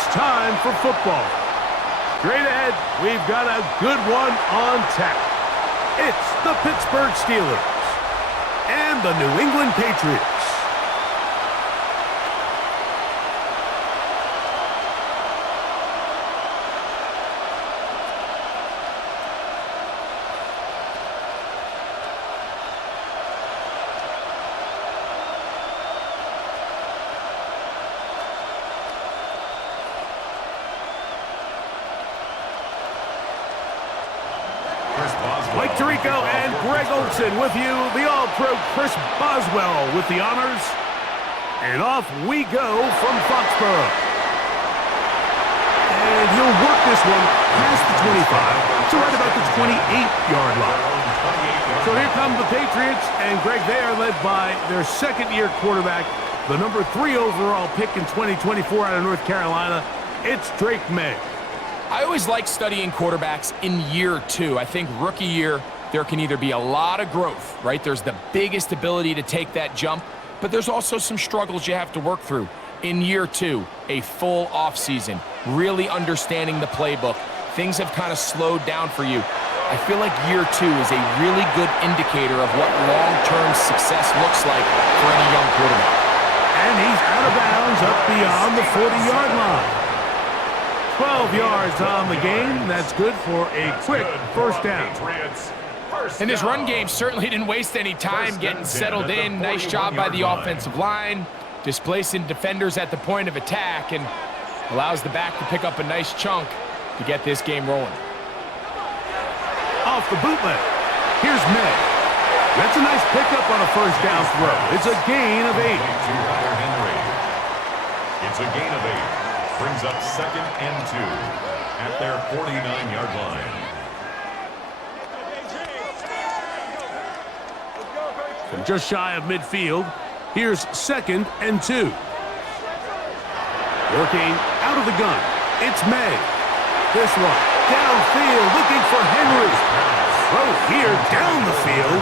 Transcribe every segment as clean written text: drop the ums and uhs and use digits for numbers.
It's time for football. Straight ahead, we've got a good one on tap. It's the Pittsburgh Steelers and the New England Patriots. Mike Tirico and Greg Olsen with you. The All-Pro Chris Boswell with the honors. And off we go from Foxborough. And he'll work this one past the 25 to right about the 28-yard line. So here come the Patriots, and Greg, they are led by their second-year quarterback, the number 3 overall pick in 2024 out of North Carolina. It's Drake May. I always like studying quarterbacks in year 2. I think rookie year, there can either be a lot of growth, right? There's the biggest ability to take that jump, but there's also some struggles you have to work through. In year 2, a full offseason, really understanding the playbook. Things have kind of slowed down for you. I feel like year 2 is a really good indicator of what long-term success looks like for any young quarterback. And he's out of bounds up beyond the 40-yard line. 12 yards on the game. That's good for a quick first down. And this run game certainly didn't waste any time getting settled in. Nice job by the offensive line, displacing defenders at the point of attack, and allows the back to pick up a nice chunk to get this game rolling. Off the bootleg. Here's May. That's a nice pickup on a first down throw. It's a gain of 8. It's a gain of 8. Brings up 2nd and 2 at their 49-yard line. From just shy of midfield, here's 2nd and 2. Working out of the gun, it's May. This one, downfield, looking for Henry. Throw here, down the field,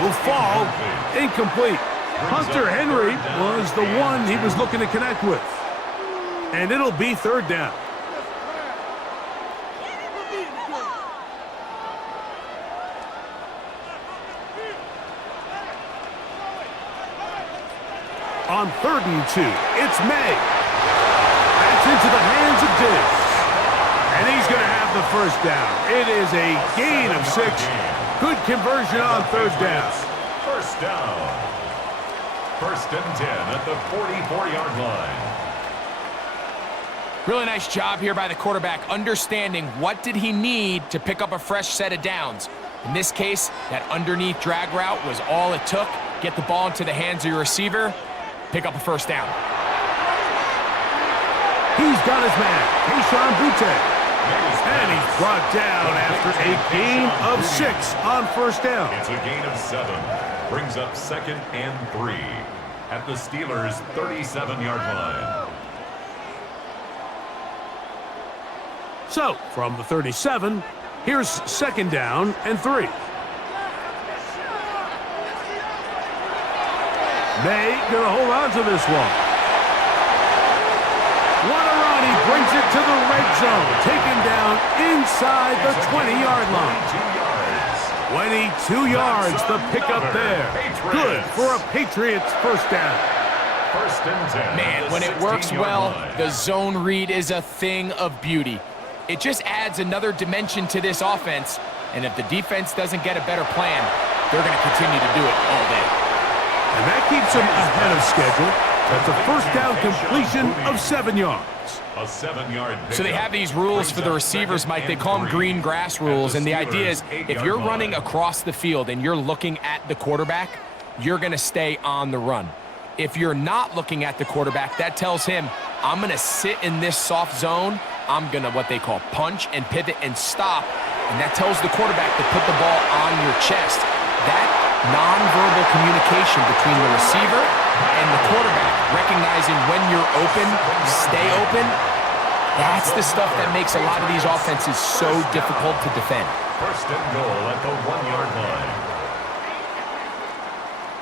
will fall, incomplete. Hunter Henry was the one he was looking to connect with. And it'll be 3rd down. On 3rd and 2, it's May. That's into the hands of Diggs. And he's going to have the first down. It is a gain of 6. Good conversion on 3rd down. First down. 1st and 10 at the 44-yard line. Really nice job here by the quarterback, understanding what did he need to pick up a fresh set of downs. In this case, that underneath drag route was all it took. Get the ball into the hands of your receiver, pick up a first down. He's got his man, Keyshawn Butte. And he's brought down after a gain of 6 on first down. It's a gain of 7. Brings up 2nd and 3 at the Steelers' 37-yard line. So, from the 37, here's 2nd down and 3. May gonna hold on to this one. What a run, he brings it to the red zone, taken down inside the 20-yard line. 22 yards, the pickup there. Good for a Patriots first down. 1st and 10. Man, when it works well, the zone read is a thing of beauty. It just adds another dimension to this offense, and if the defense doesn't get a better plan, they're going to continue to do it all day. And that keeps them ahead of schedule. That's a first down completion of 7 yards. A 7-yard pickup. So they have these rules for the receivers, Mike. They call them green grass rules, and the idea is if you're running across the field and you're looking at the quarterback, you're going to stay on the run. If you're not looking at the quarterback, that tells him, I'm going to sit in this soft zone. I'm going to what they call punch and pivot and stop. And that tells the quarterback to put the ball on your chest. That nonverbal communication between the receiver and the quarterback, recognizing when you're open, stay open, that's the stuff that makes a lot of these offenses so difficult to defend. 1st and goal at the 1-yard line.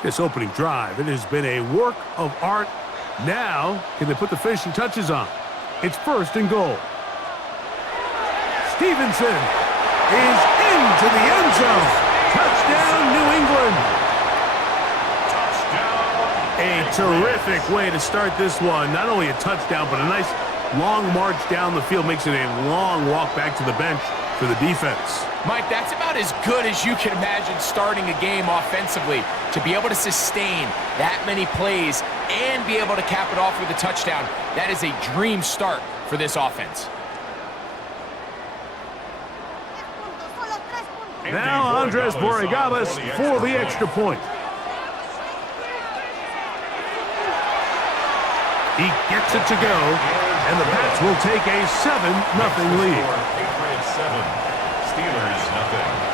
This opening drive, it has been a work of art. Now, can they put the finishing touches on? It's 1st and goal. Stevenson is into the end zone. Touchdown, New England. A terrific way to start this one. Not only a touchdown, but a nice long march down the field. Makes it a long walk back to the bench for the defense. Mike, that's about as good as you can imagine starting a game offensively. To be able to sustain that many plays and be able to cap it off with a touchdown, that is a dream start for this offense. Now Andres Borregales for the extra point. He gets it to go, and the Pats will take a 7-0 lead. Patriots 7, Steelers 0.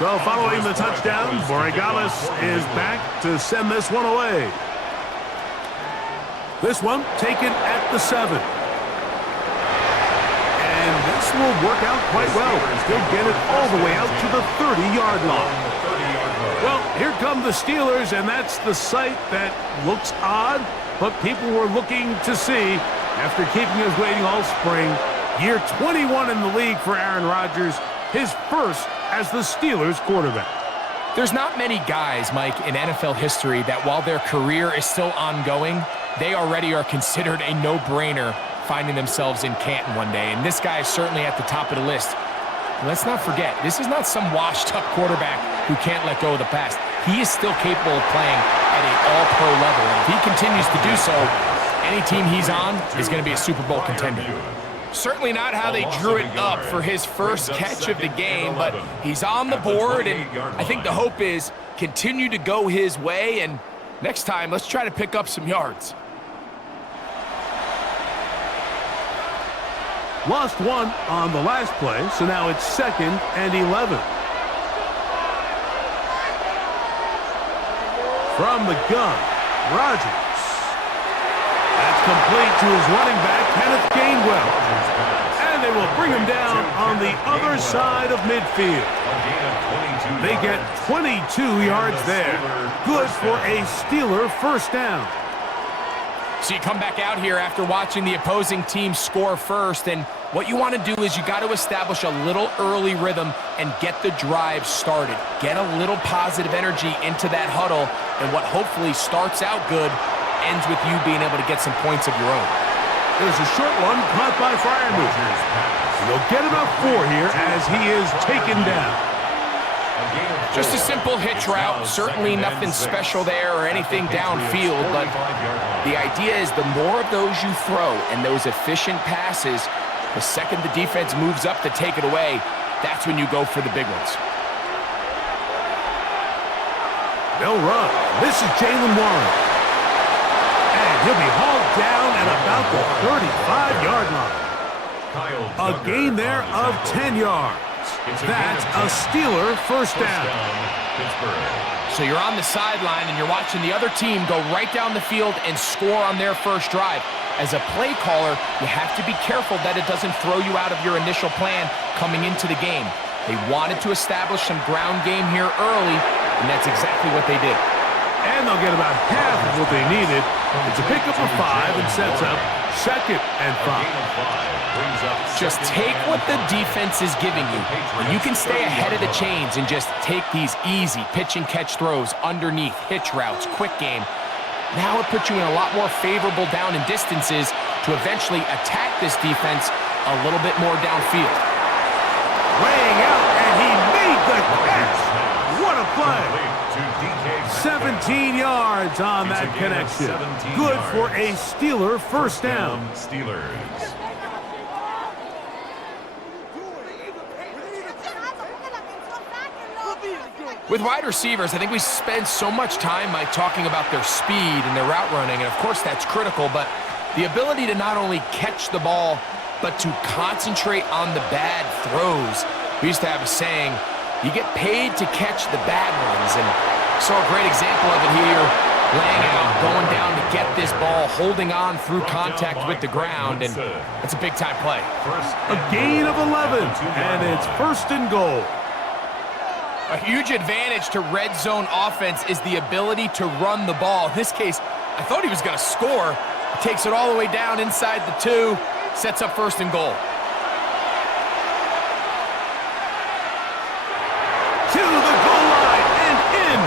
So following the touchdown, Borregales is back to send this one away. This one taken at the 7. And this will work out quite well. They'll get it all the way out to the 30-yard line. Well, here come the Steelers, and that's the sight that looks odd, but people were looking to see after keeping us waiting all spring. Year 21 in the league for Aaron Rodgers, his first as the Steelers quarterback. There's not many guys, Mike, in NFL history that while their career is still ongoing, they already are considered a no-brainer finding themselves in Canton one day. And this guy is certainly at the top of the list. Let's not forget, this is not some washed-up quarterback who can't let go of the past. He is still capable of playing at an all-pro level. And if he continues to do so, any team he's on is going to be a Super Bowl contender. Certainly not how they drew it up for his first catch of the game, but he's on the board, and I think the hope is continue to go his way, and next time, let's try to pick up some yards. Lost one on the last play, so now it's 2nd and 11. From the gun, Rodgers. That's complete to his running back, Kenneth Gainwell. And they will bring him down on the other side of midfield. They get 22 yards there. Good for a Steeler first down. So you come back out here after watching the opposing team score first, and what you want to do is you got to establish a little early rhythm and get the drive started. Get a little positive energy into that huddle, and what hopefully starts out good ends with you being able to get some points of your own. There's a short one caught by Freiermuth. They'll get about 4 here as he is taken down. Just a simple hitch route. Certainly nothing special there or anything downfield, but the idea is the more of those you throw and those efficient passes, the second the defense moves up to take it away, that's when you go for the big ones. They'll run. This is Jalen Warren. And he'll be hauled down at about the 35-yard line. A gain there of 10 yards. That's a Steeler first down. So you're on the sideline and you're watching the other team go right down the field and score on their first drive. As a play caller, you have to be careful that it doesn't throw you out of your initial plan coming into the game. They wanted to establish some ground game here early, and that's exactly what they did. And they'll get about half of what they needed. It's a pickup of 5 and sets up 2nd and 5. Just take what the defense is giving you, and you can stay ahead of the chains and just take these easy pitch and catch throws underneath, hitch routes, quick game. Now it puts you in a lot more favorable down and distances to eventually attack this defense a little bit more downfield. Laying out, and he made the catch. What a play. 17 yards on that connection. Good for a Steeler first down. With wide receivers, I think we spend so much time, Mike, talking about their speed and their route running, and of course that's critical, but the ability to not only catch the ball, but to concentrate on the bad throws. We used to have a saying, You get paid to catch the bad ones, and saw a great example of it here, laying out, going down to get this ball, holding on through contact with the ground, and that's a big-time play. A gain of 11, and it's 1st and goal. A huge advantage to red zone offense is the ability to run the ball. In this case, I thought he was going to score. He takes it all the way down inside the 2, sets up 1st and goal. To the goal line and in.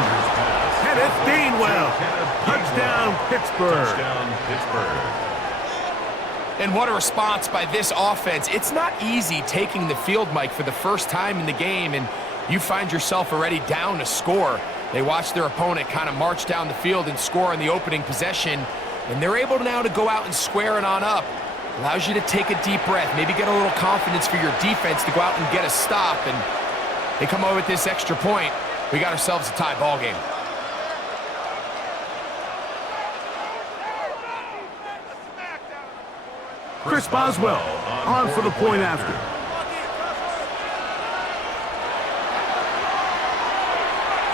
Kenneth Gainwell. Touchdown, Pittsburgh. And what a response by this offense. It's not easy taking the field, Mike, for the first time in the game, and you find yourself already down a score. They watch their opponent kind of march down the field and score in the opening possession, and they're able now to go out and square it on up. Allows you to take a deep breath, maybe get a little confidence for your defense to go out and get a stop, and they come over with this extra point. We got ourselves a tie ball game. Chris Boswell on for the point after.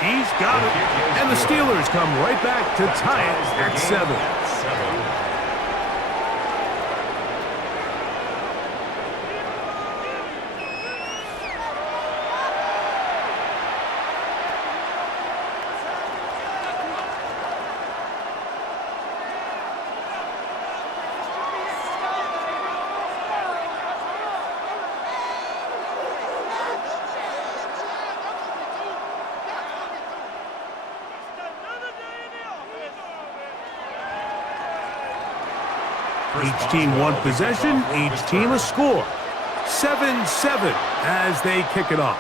He's got it. And the Steelers come right back to tie it at 7. Each team one possession, each team a score. 7-7 as they kick it off.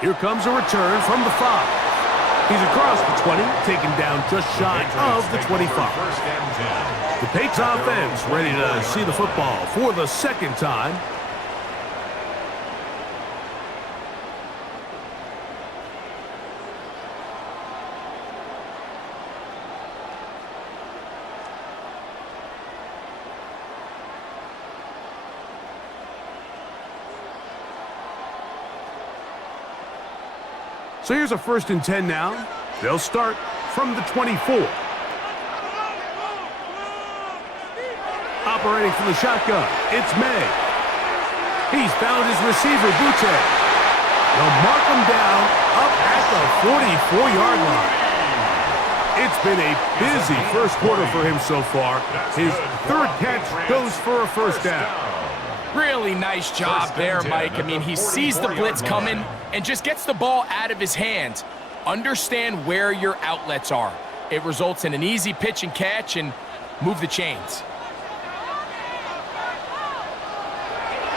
Here comes a return from the 5. He's across the 20, taken down just shy of the 25. The Patriots offense ready to see the football for the 2nd time. So here's a 1st and 10 now. They'll start from the 24. Operating from the shotgun, it's May. He's found his receiver, Butte. They'll mark him down up at the 44-yard line. It's been a busy first quarter for him so far. His 3rd catch goes for a 1st down. Really nice job there, Mike. I mean, he sees the blitz coming and just gets the ball out of his hands. Understand where your outlets are. It results in an easy pitch and catch and move the chains.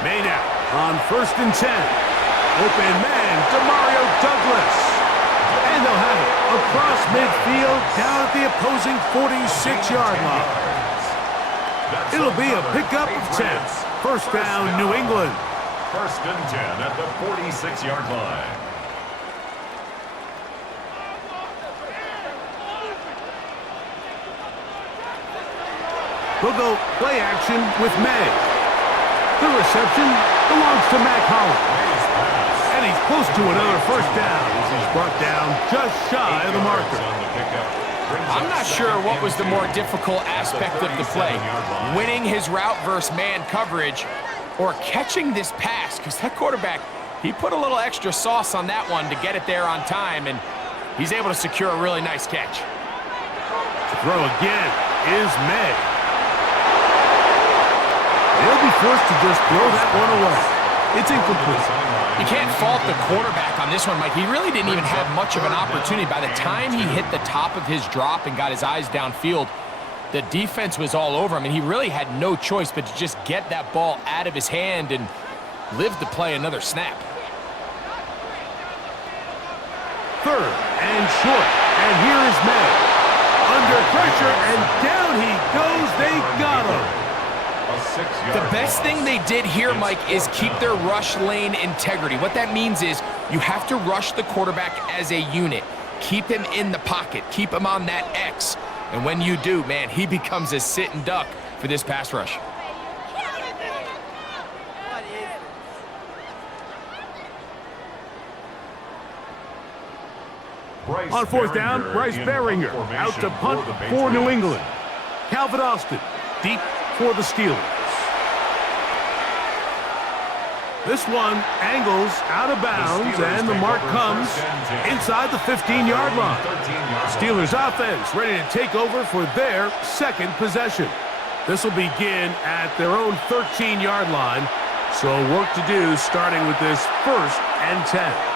May now on 1st and 10. Open man, Demario Douglas. And they'll have it across midfield down at the opposing 46-yard line. It'll be a pickup of 10. 1st down, New England. 1st and 10 at the 46-yard line. We'll go play action with May. The reception belongs to Mac Holland. And he's close to another 1st down as he's brought down just shy of the marker. I'm not sure what was the more difficult aspect of the play, winning his route versus man coverage or catching this pass, because that quarterback, he put a little extra sauce on that one to get it there on time, and he's able to secure a really nice catch. The throw again is May. They'll be forced to just throw that one away. It's incomplete. You can't fault the quarterback on this one, Mike. He really didn't even have much of an opportunity. By the time he hit the top of his drop and got his eyes downfield, the defense was all over him, and he really had no choice but to just get that ball out of his hand and live to play another snap. 3rd and short, and here is May. Under pressure, and down he goes. They got him. The best thing they did here, Mike, is keep their rush lane integrity. What that means is you have to rush the quarterback as a unit. Keep him in the pocket. Keep him on that X. And when you do, man, he becomes a sit and duck for this pass rush. On fourth down, Bryce Baringer out to punt for New England. Calvin Austin deep for the Steelers. This one angles out of bounds, and the mark comes inside the 15-yard line. Steelers offense ready to take over for their second possession. This will begin at their own 13-yard line, so work to do starting with this 1st and 10.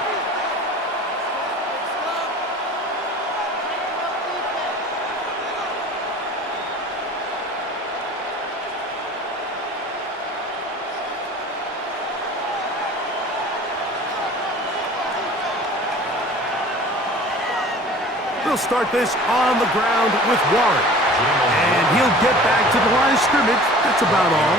They'll start this on the ground with Warren. And he'll get back to the line of scrimmage. That's about all.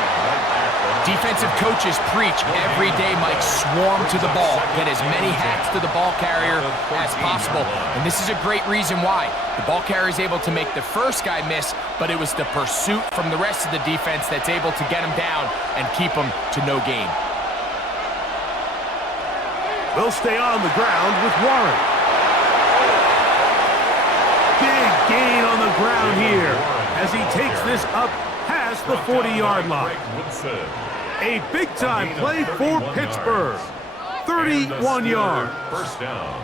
Defensive coaches preach every day, Mike, swarm to the ball. Get as many hats to the ball carrier as possible. And this is a great reason why. The ball carrier is able to make the first guy miss, but it was the pursuit from the rest of the defense that's able to get him down and keep him to no gain. They'll stay on the ground with Warren. Big gain on the ground here as he takes this up past the 40-yard line. A big-time play for Pittsburgh. 31 yards. First down.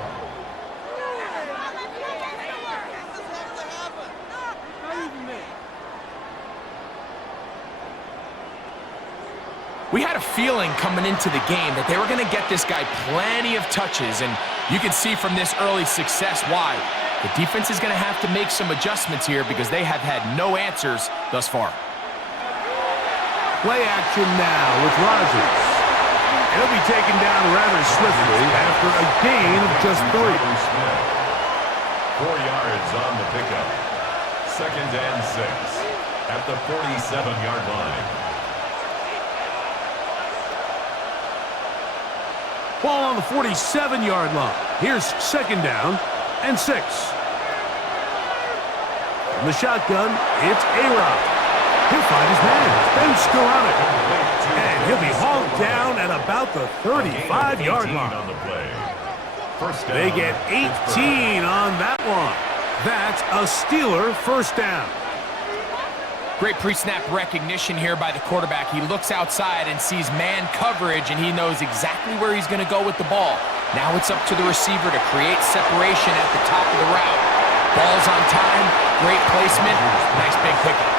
We had a feeling coming into the game that they were going to get this guy plenty of touches, and you can see from this early success why. The defense is going to have to make some adjustments here because they have had no answers thus far. Play action now with Rodgers. He'll be taken down rather swiftly after a gain of just 3. 4 yards on the pickup. 2nd and 6 at the 47-yard line. Ball on the 47-yard line. Here's 2nd down and 6. From the shotgun, it's A-Rod. He'll find his man, Ben Skoranek. And he'll be hauled down at about the 35-yard line. They get 18 on that one. That's a Steeler first down. Great pre-snap recognition here by the quarterback. He looks outside and sees man coverage, and he knows exactly where he's going to go with the ball. Now it's up to the receiver to create separation at the top of the route. Ball's on time, great placement, nice big pickup.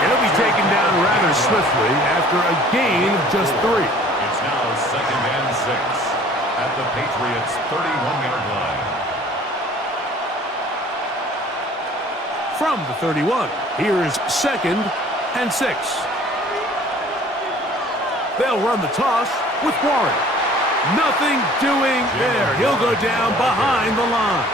He'll be taken down rather swiftly after a gain of just 3. It's now 2nd and 6 at the Patriots' 31-yard line. From the 31, here's 2nd and 6. They'll run the toss with Warren. Nothing doing there. He'll go down behind the line.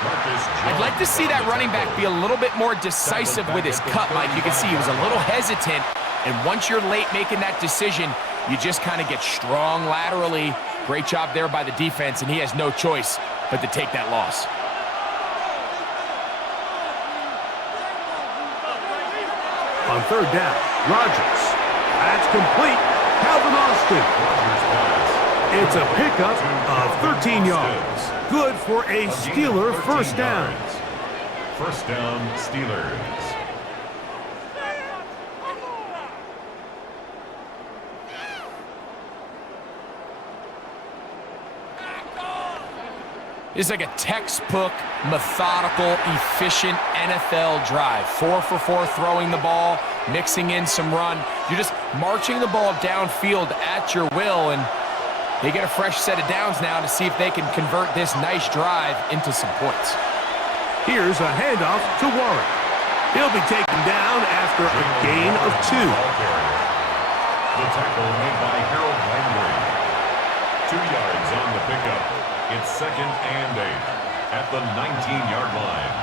I'd like to see that running back be a little bit more decisive with his cut, Mike. You can see he was a little hesitant, and once you're late making that decision, you just kind of get strong laterally. Great job there by the defense, and he has no choice but to take that loss. On 3rd down, Rodgers. That's complete. Calvin Austin. It's a pickup of 13 yards. Good for a Steeler first down. First down, Steelers. It's like a textbook, methodical, efficient NFL drive. 4 for 4 throwing the ball, mixing in some run. You're just marching the ball downfield at your will, and they get a fresh set of downs now to see if they can convert this nice drive into some points. Here's a handoff to Warren. He'll be taken down after a gain of 2. The tackle made by Harold Landry. 2 yards on the pickup. It's 2nd and 8 at the 19-yard line.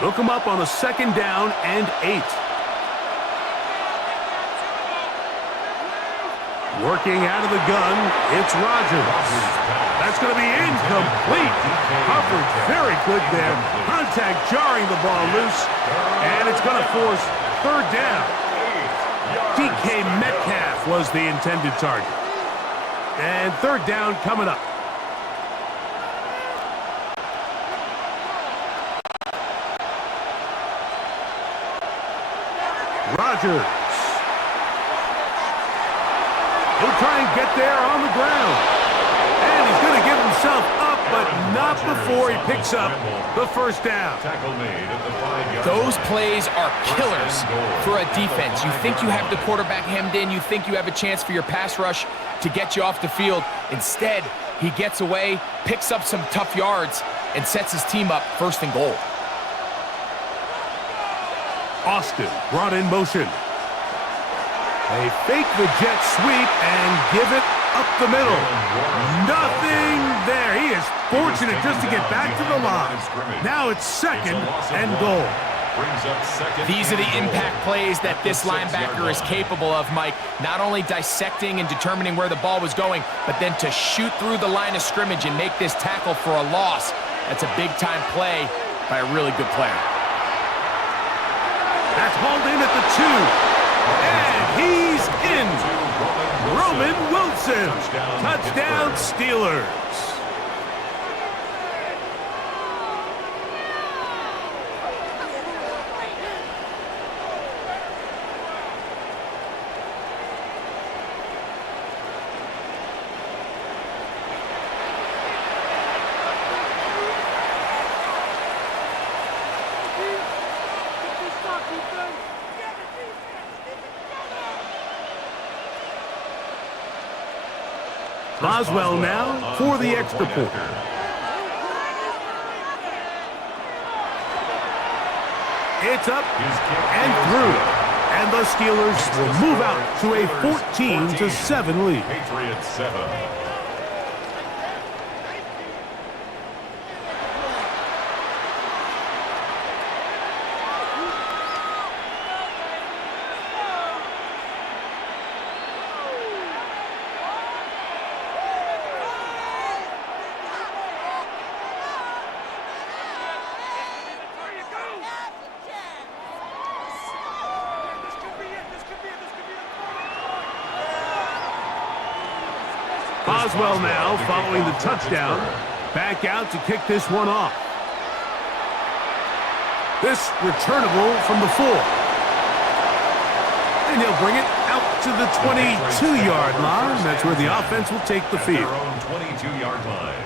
They'll come up on a 2nd down and 8. Working out of the gun, it's Rodgers. That's going to be incomplete. Coverage very good there. Contact jarring the ball loose, and it's going to force 3rd down. DK Metcalf was the intended target. And 3rd down coming up. Chargers. He'll try and get there on the ground. And he's going to give himself up, but not before he picks up the first down. Those plays are killers for a defense. You think you have the quarterback hemmed in. You think you have a chance for your pass rush to get you off the field. Instead, he gets away, picks up some tough yards, and sets his team up first and goal. Austin brought in motion. They fake the jet sweep and give it up the middle. Nothing there. He is fortunate just to get back to the line. Now it's second and goal. These are the impact plays that this linebacker is capable of, Mike. Not only dissecting and determining where the ball was going, but then to shoot through the line of scrimmage and make this tackle for a loss. That's a big-time play by a really good player. That's hauled in at the 2. And he's in. Roman Wilson. Touchdown, Steelers. Boswell now for the extra point. It's up and through. And the Steelers will move out to a 14-7 lead. Patriots 7. Boswell now following the touchdown. Back out to kick this one off. This returnable from the 4. And he'll bring it out to the 22-yard line. That's where the offense will take the field. Their own 22-yard line.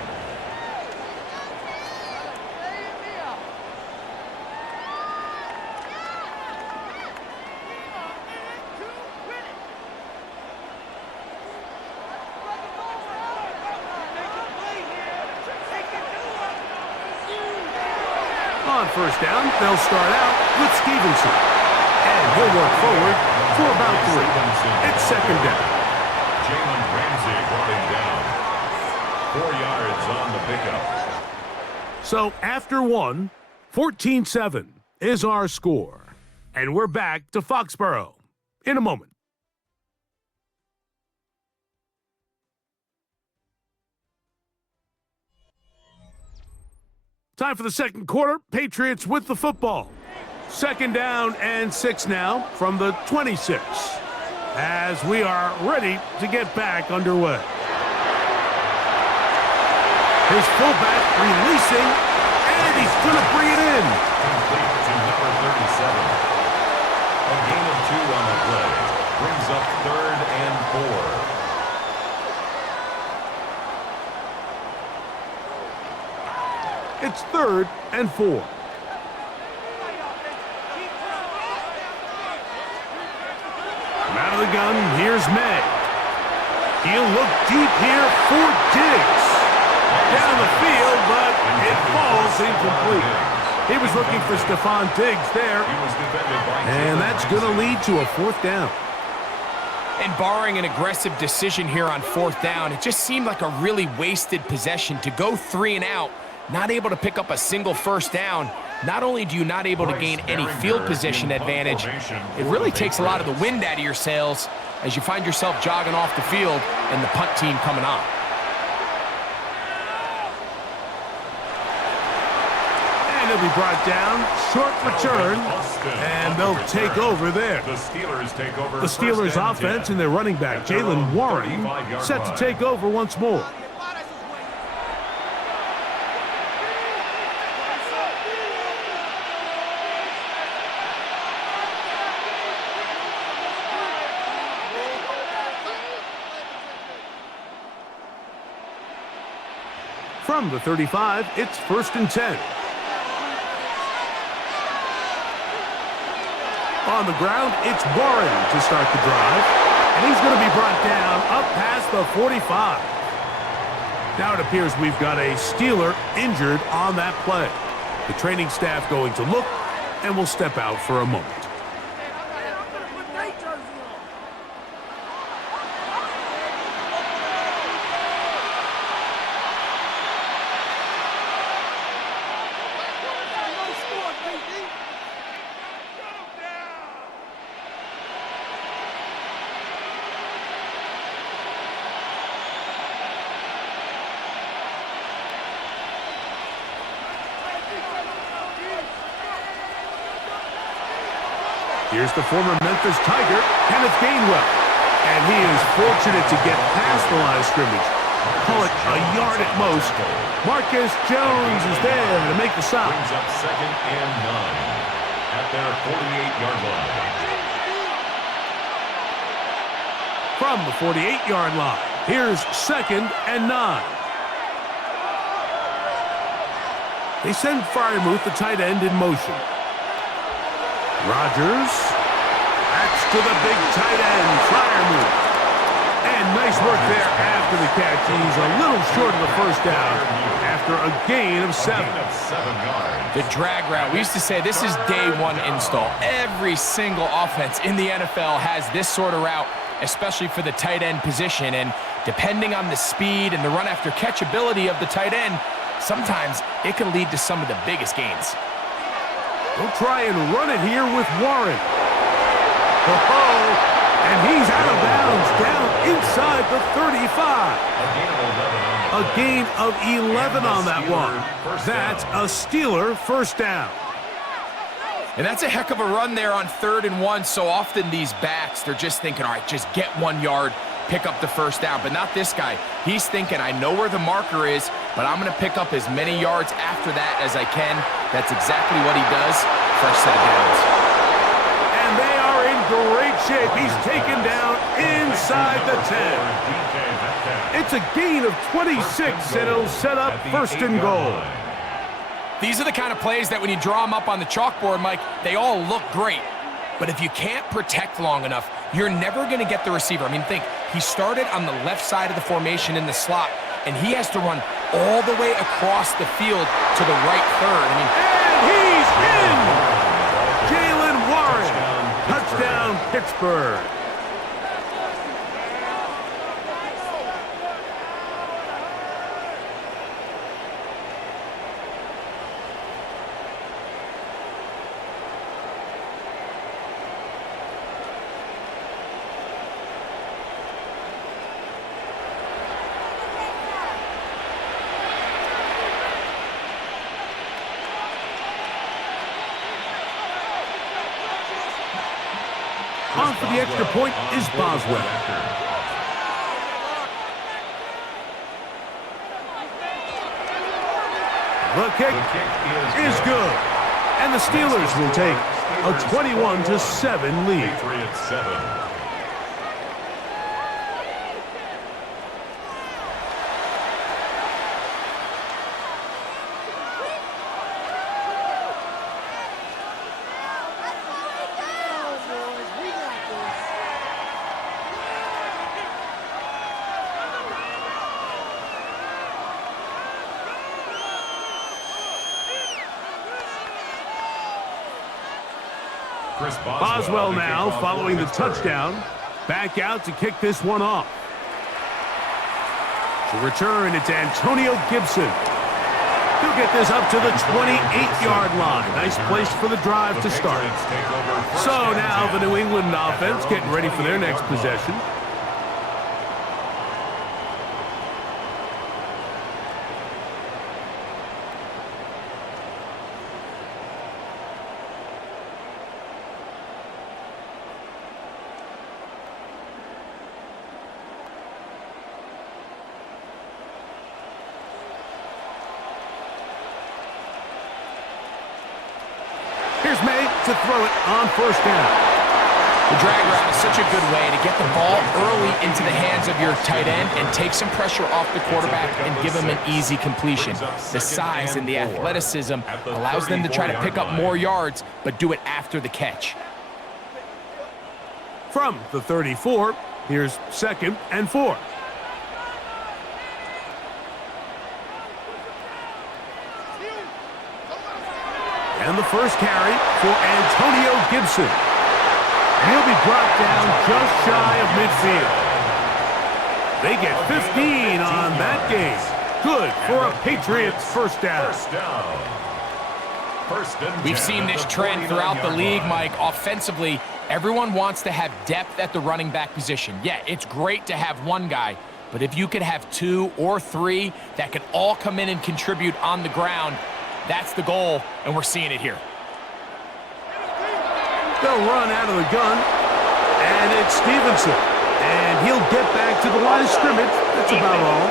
On first down, they'll start out with Stevenson. And he'll work forward for about 3. It's second down. Jalen Ramsey brought him down. 4 yards on the pickup. So after 1, 14-7 is our score. And we're back to Foxborough in a moment. Time for the second quarter. Patriots with the football. Second down and 6 now from the 26 as we are ready to get back underway. His fullback releasing, and he's going to bring it in. Complete to number 37. A gain of 2 on the play. Brings up 3rd and 4. It's 3rd and 4. From out of the gun, here's May. He'll look deep here for Diggs. Down the field, but it falls incomplete. He was looking for Stephon Diggs there. And that's going to lead to a 4th down. And barring an aggressive decision here on 4th down, it just seemed like a really wasted possession to go 3 and out. Not able to pick up a single first down. Not only do you not able to gain any field position advantage, it really takes a lot of the wind out of your sails as you find yourself jogging off the field and the punt team coming on. And he'll be brought down, short return, and they'll take over there. The Steelers take over. The Steelers offense and their running back, Jalen Warren, set to take over once more. From the 35, it's 1st and 10. On the ground, it's Warren to start the drive. And he's going to be brought down up past the 45. Now it appears we've got a Steeler injured on that play. The training staff going to look and will step out for a moment. Here's the former Memphis Tiger, Kenneth Gainwell. And he is fortunate to get past the line of scrimmage. Call it a yard at most. Marcus Jones is there to make the stop. Brings up 2nd and 9 at their 48-yard line. From the 48-yard line, here's 2nd and 9. They send Freiermuth, the tight end, in motion. Rodgers, backs to the big tight end, Freiermuth. And nice work there after the catch. He's a little short of the first down after a gain of 7. The drag route, we used to say this is day one install. Every single offense in the NFL has this sort of route, especially for the tight end position. And depending on the speed and the run after catch ability of the tight end, sometimes it can lead to some of the biggest gains. They'll try and run it here with Warren. And he's out of bounds down inside the 35. A gain of 11 on that one. That's a Steeler first down. And that's a heck of a run there on 3rd and 1. So often these backs, they're just thinking, all right, just get 1 yard, pick up the first down. But not this guy. He's thinking, I know where the marker is, but I'm going to pick up as many yards after that as I can. That's exactly what he does. Fresh set of downs. And they are in great shape. He's taken down inside the 10. It's a gain of 26, and it'll set up 1st and goal. These are the kind of plays that when you draw them up on the chalkboard, Mike, they all look great. But if you can't protect long enough, you're never going to get the receiver. I mean, think, he started on the left side of the formation in the slot, and he has to run all the way across the field to the right third. I mean, and he's in! Jalen Warren, touchdown Pittsburgh. On for the extra point is Boswell. The kick is good. And the Steelers will take a 21-7 lead. Patriots 7. Boswell now following the touchdown. Back out to kick this one off. To return, it's Antonio Gibson. He'll get this up to the 28-yard line. Nice place for the drive to start. So now the New England offense getting ready for their next possession. Here's May to throw it on 1st down. The drag route is such a good way to get the ball early into the hands of your tight end and take some pressure off the quarterback and give him an easy completion. The size and the athleticism allows them to try to pick up more yards, but do it after the catch. From the 34, here's 2nd and 4. And the first carry for Antonio Gibson. And he'll be brought down just shy of midfield. They get 15 on that game. Good for a Patriots first down. We've seen this trend throughout the league, Mike. Offensively, everyone wants to have depth at the running back position. Yeah, it's great to have one guy, but if you could have 2 or 3 that could all come in and contribute on the ground, that's the goal, and we're seeing it here. They'll run out of the gun, and it's Stevenson. And he'll get back to the line of scrimmage. That's about all.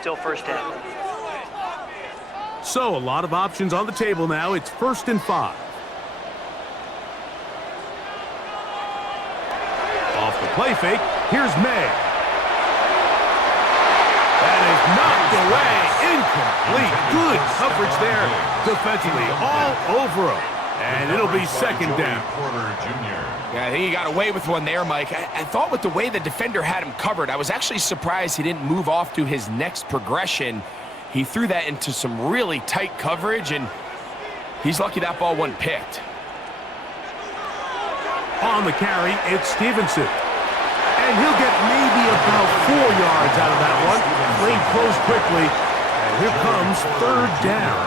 Still first down. So a lot of options on the table now. It's 1st and 5. Off the play fake, here's May. That is knocked away. Incomplete. Good coverage there defensively. All over him. And it'll be 2nd down. Yeah, I think he got away with one there, Mike. I thought with the way the defender had him covered, I was actually surprised he didn't move off to his next progression. He threw that into some really tight coverage, and he's lucky that ball wasn't picked. On the carry, it's Stevenson. And he'll get maybe about 4 yards out of that one. Played close quickly. And here comes 3rd down.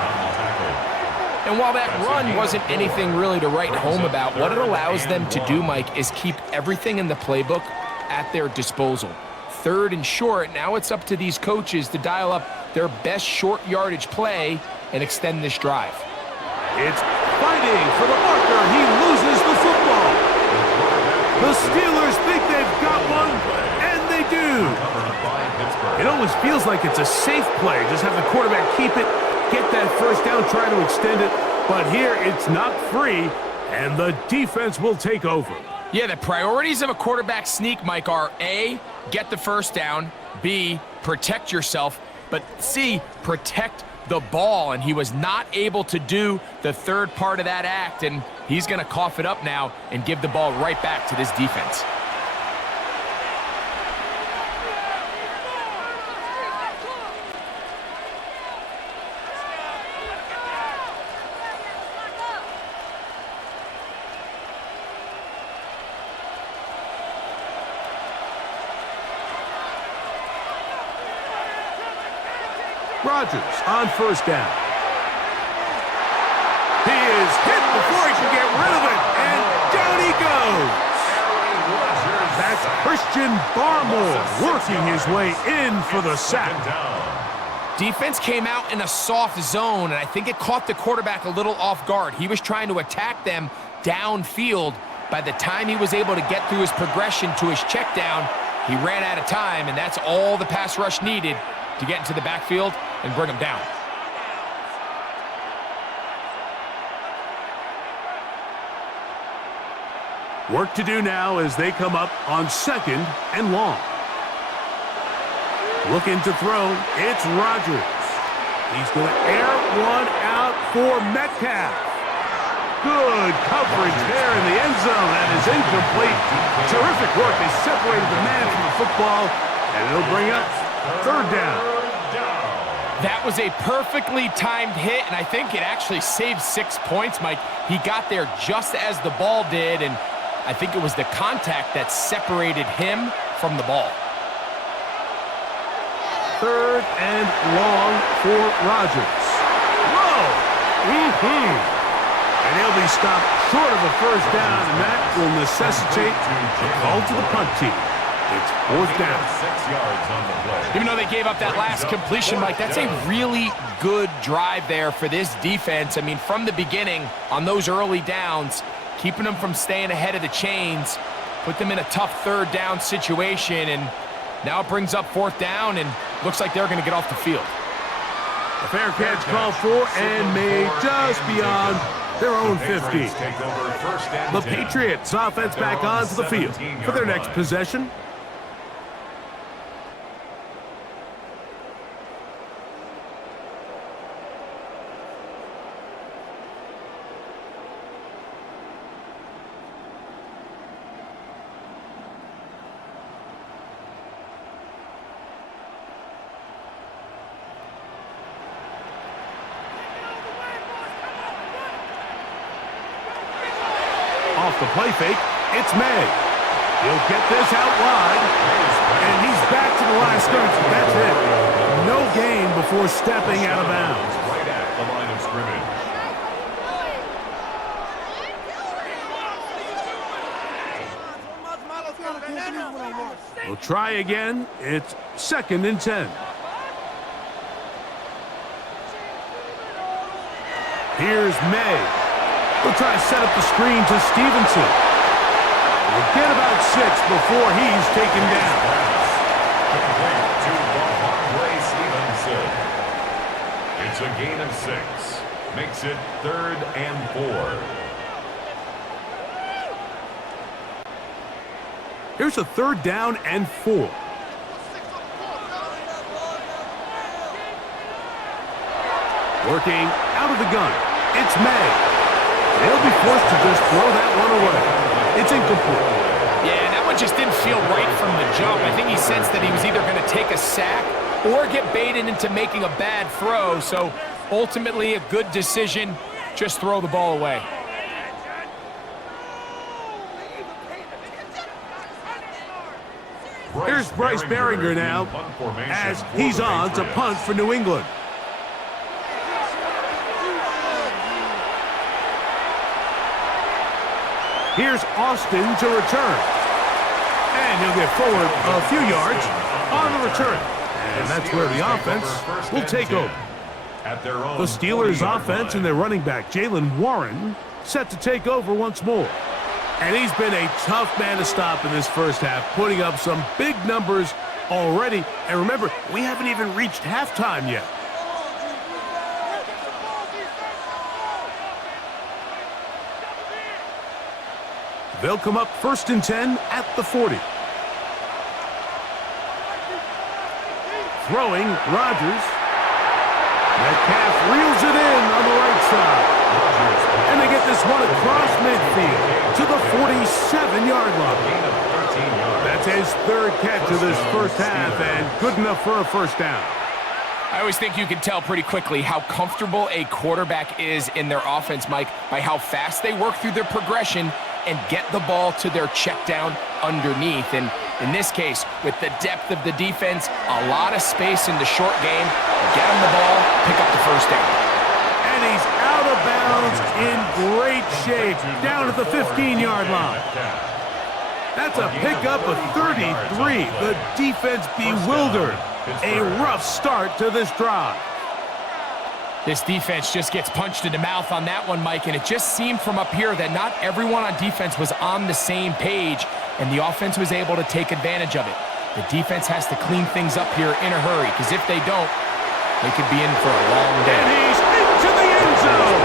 And while that run wasn't anything really to write home about, what it allows them to do, Mike, is keep everything in the playbook at their disposal. 3rd and short, now it's up to these coaches to dial up their best short yardage play and extend this drive. It's fighting for the marker. He loses the football. The Steelers think they've got one, and they do. It almost feels like it's a safe play. Just have the quarterback keep it, get that first down, try to extend it. But here it's not free, and the defense will take over. Yeah, the priorities of a quarterback sneak, Mike, are A, get the first down, B, protect yourself, but C, protect the ball, and he was not able to do the 3rd part of that act, and he's going to cough it up now and give the ball right back to this defense. Rodgers on first down. He is hit before he can get rid of it, and down he goes. That's Christian Barmore working his way in for the sack. Defense came out in a soft zone, and I think it caught the quarterback a little off guard. He was trying to attack them downfield. By the time he was able to get through his progression to his check down, he ran out of time, and that's all the pass rush needed to get into the backfield and bring him down. Work to do now as they come up on 2nd and long. Looking to throw, it's Rodgers. He's going to air one out for Metcalf. Good coverage there in the end zone. That is incomplete. Terrific work. They separated the man from the football, and it'll bring up 3rd down. That was a perfectly timed hit, and I think it actually saved 6 points, Mike. He got there just as the ball did, and I think it was the contact that separated him from the ball. 3rd and long for Rodgers. Whoa! And he'll be stopped short of a first down, and that will necessitate a call to the punt team. It's 4th down. 6 yards on the play. Even though they gave up that last completion, Mike, that's a really good drive there for this defense. I mean, from the beginning, on those early downs, keeping them from staying ahead of the chains, put them in a tough 3rd down situation, and now it brings up 4th down, and Looks like they're going to get off the field. A fair catch called for and made just beyond their own 50. The Patriots offense back onto the field for their next possession. Off the play fake, it's May. He'll get this out wide, and he's back to the line of scrimmage. That's it. No gain before stepping out of bounds. Right at the line of scrimmage. We'll try again. It's 2nd and 10. Here's May. We'll try to set up the screen to Stevenson. We'll get about 6 before he's taken down. Complete to Stevenson. It's a gain of 6. Makes it 3rd and 4. Here's a 3rd down and 4. Working out of the gun. It's May. They'll be forced to just throw that one away. It's incomplete. Yeah, that one just didn't feel right from the jump. I think he sensed that he was either going to take a sack or get baited into making a bad throw. So ultimately a good decision. Just throw the ball away. Here's Bryce Behringer now as he's on to punt for New England. Here's Austin to return. And he'll get forward a few yards on the return. And that's where the offense will take over. The Steelers' offense and their running back, Jaylen Warren, set to take over once more. And he's been a tough man to stop in this first half, putting up some big numbers already. And remember, we haven't even reached halftime yet. They'll come up 1st and 10 at the 40. Throwing, Rodgers. Metcalf reels it in on the right side. And they get this one across midfield to the 47-yard line. That's his 3rd catch of this first half and good enough for a first down. I always think you can tell pretty quickly how comfortable a quarterback is in their offense, Mike, by how fast they work through their progression and get the ball to their check down underneath. And in this case, with the depth of the defense, a lot of space in the short game, get him the ball, pick up the first down. And he's out of bounds in great shape, down at the 15-yard line. That's a pickup of 33. The defense bewildered. A rough start to this drive. This defense just gets punched in the mouth on that one, Mike, and it just seemed from up here that not everyone on defense was on the same page, and the offense was able to take advantage of it. The defense has to clean things up here in a hurry, because if they don't, they could be in for a long day. And he's into the end zone.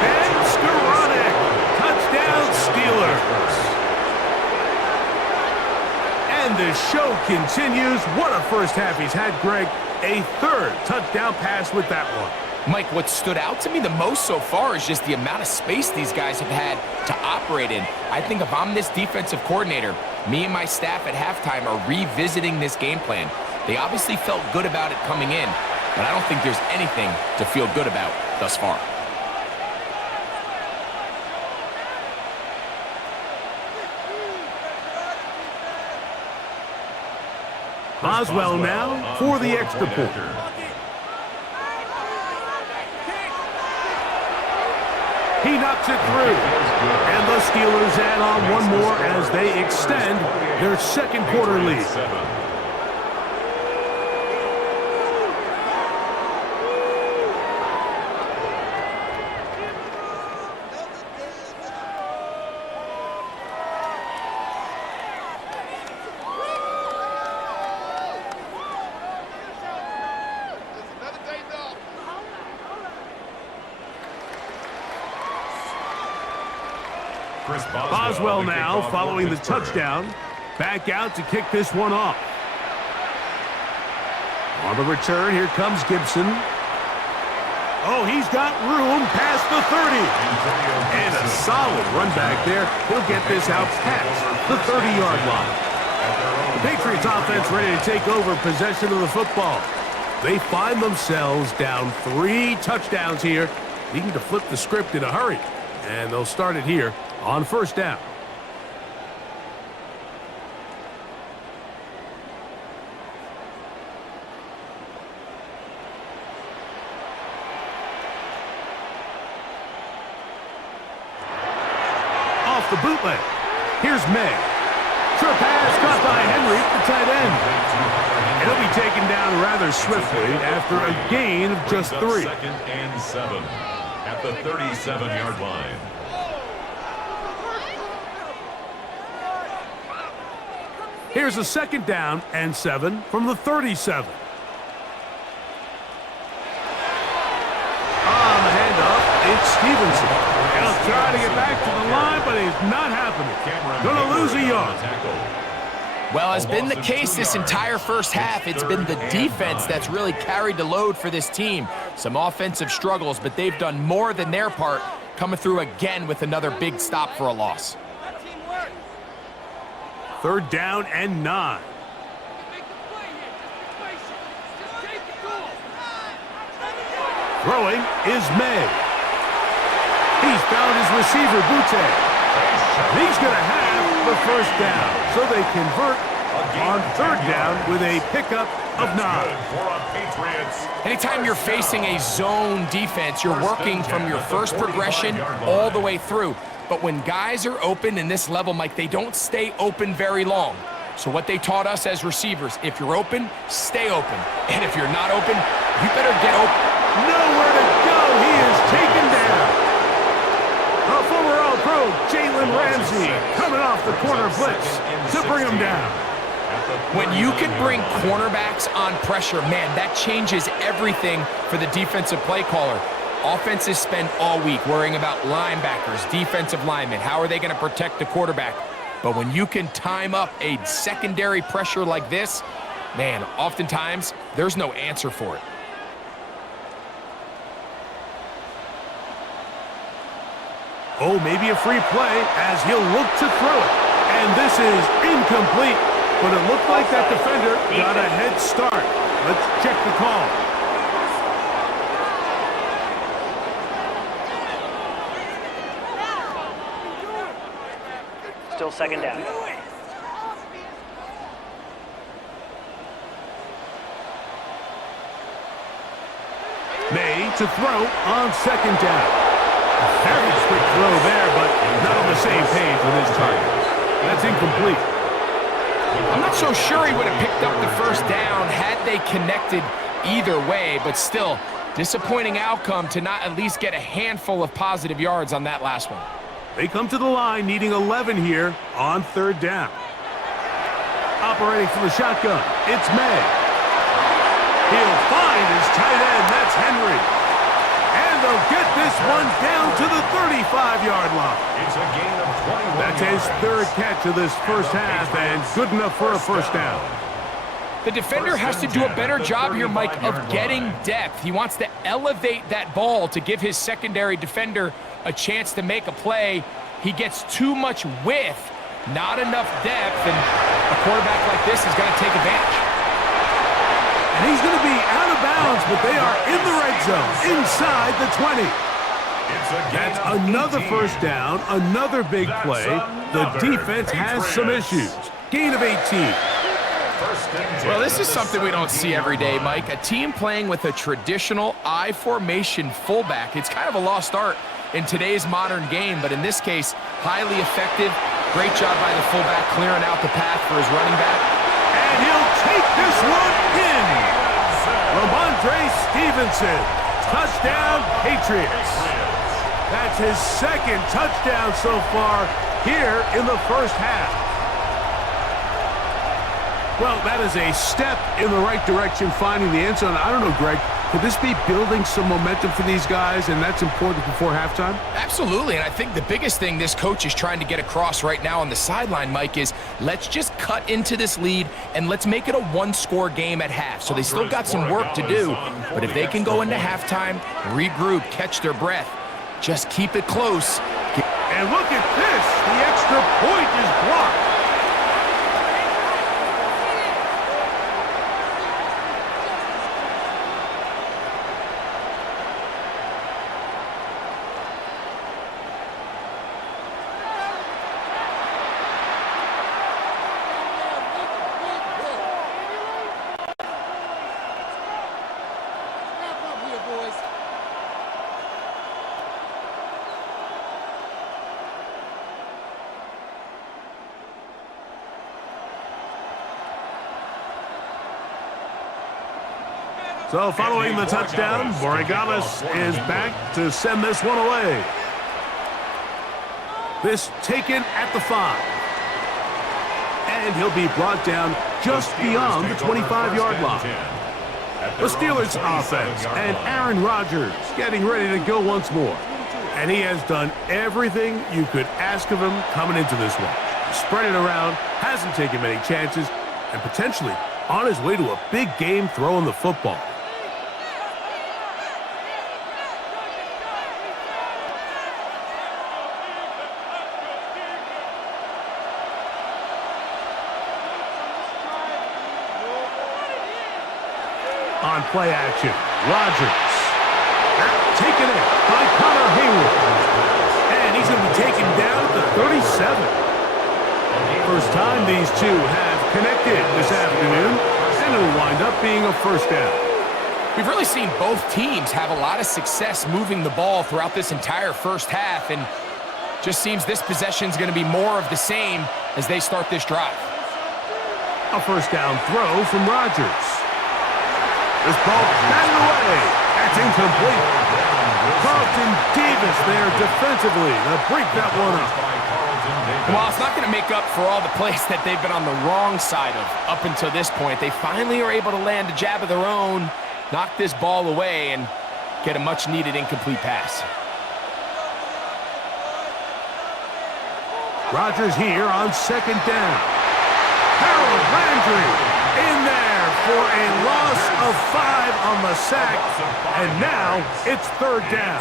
And Skoranek, touchdown Steelers. And the show continues. What a first half he's had, Greg. A 3rd touchdown pass with that one. Mike, what stood out to me the most so far is just the amount of space these guys have had to operate in. I think if I'm this defensive coordinator, me and my staff at halftime are revisiting this game plan. They obviously felt good about it coming in, but I don't think there's anything to feel good about thus far. Boswell now for the extra point. He knocks it through. And the Steelers add on one more as they extend their 2nd quarter lead. Chris Boswell now following the touchdown. Back out to kick this one off. On the return, here comes Gibson. Oh, he's got room past the 30. And a solid run back there. He'll get this out past the 30-yard line. The Patriots offense ready to take over possession of the football. They find themselves down 3 touchdowns here, needing to flip the script in a hurry. And they'll start it here on first down. Off the bootleg. Here's May. Short pass caught by Henry, the tight end. He'll be taken down rather swiftly after a gain of just 3. 2nd and 7 at the 37-yard line. Here's a 2nd down and 7 from the 37. On the handoff, it's Stevenson. He'll try to get back to the line, but it's not happening. Gonna lose a yard. Well, as been the case this entire first half, it's been the defense that's really carried the load for this team. Some offensive struggles, but they've done more than their part, coming through again with another big stop for a loss. 3rd down and 9. Throwing is May. He's found his receiver, Butte. He's going to have the first down. So they convert on 3rd down with a pickup of 9. Anytime you're facing a zone defense, you're working from your first progression all the way through. But when guys are open in this level, Mike, they don't stay open very long. So what they taught us as receivers, if you're open, stay open. And if you're not open, you better get open. Nowhere to go. He is taken down. A former All-Pro, Jalen Ramsey, coming off the corner blitz to bring him down. When you can bring cornerbacks on pressure, man, that changes everything for the defensive play caller. Offenses spend all week worrying about linebackers, defensive linemen. How are they going to protect the quarterback? But when you can time up a secondary pressure like this, man, oftentimes there's no answer for it. Oh, maybe a free play as he'll look to throw it. And this is incomplete. But it looked like that defender got a head start. Let's check the call. Still 2nd down. May to throw on 2nd down. Very quick throw there, but not on the same page with his target. That's incomplete. I'm not so sure he would have picked up the first down had they connected either way, but still, disappointing outcome to not at least get a handful of positive yards on that last one. They come to the line needing 11 here on 3rd down. Operating from the shotgun, it's May. He'll find his tight end, that's Henry. And they'll get this one down to the 35-yard line. It's a gain of 21 That's his 3rd catch of this first half, and good enough for a first down. The defender has to do a better job here, Mike, of getting depth. He wants to elevate that ball to give his secondary defender a chance to make a play. He gets too much width, not enough depth, and a quarterback like this is going to take advantage. And he's going to be out of bounds, but they are in the red zone, inside the 20. That's another first down, another big play. The defense has some issues. Gain of 18. Well, this is something we don't see every day, Mike. A team playing with a traditional I formation fullback. It's kind of a lost art in today's modern game, but in this case, highly effective. Great job by the fullback clearing out the path for his running back. And he'll take this one in. Ramondre Stevenson. Touchdown, Patriots. That's his 2nd touchdown so far here in the first half. Well, that is a step in the right direction, finding the end zone. I don't know, Greg, Could this be building some momentum for these guys, and that's important before halftime? Absolutely, and I think the biggest thing this coach is trying to get across right now on the sideline, Mike, is let's just cut into this lead and let's make it a one-score game at half. So they still got some work to do, but if they can go into halftime, regroup, catch their breath, just keep it close. And look at this, the extra point is blocked. So following the touchdown, Borregales is back to send this one away. This taken at the 5. And he'll be brought down just beyond the 25-yard line. The Steelers offense and Aaron Rodgers getting ready to go once more. And he has done everything you could ask of him coming into this one. Spread it around, hasn't taken many chances, and potentially on his way to a big game throwing the football. On play action, Rodgers. Taken in by Connor Hayward. And he's going to be taken down at the 37. First time these two have connected this afternoon, and it'll wind up being a first down. We've really seen both teams have a lot of success moving the ball throughout this entire first half, and just seems this possession is going to be more of the same as they start this drive. A first down throw from Rodgers. This ball batted away. That's incomplete. Carlton Davis there defensively to break that one up. Well, it's not going to make up for all the plays that they've been on the wrong side of up until this point. They finally are able to land a jab of their own, knock this ball away, and get a much-needed incomplete pass. Rodgers here on second down. Harold Landry in there for a loss of 5 on the sack, and now it's third down.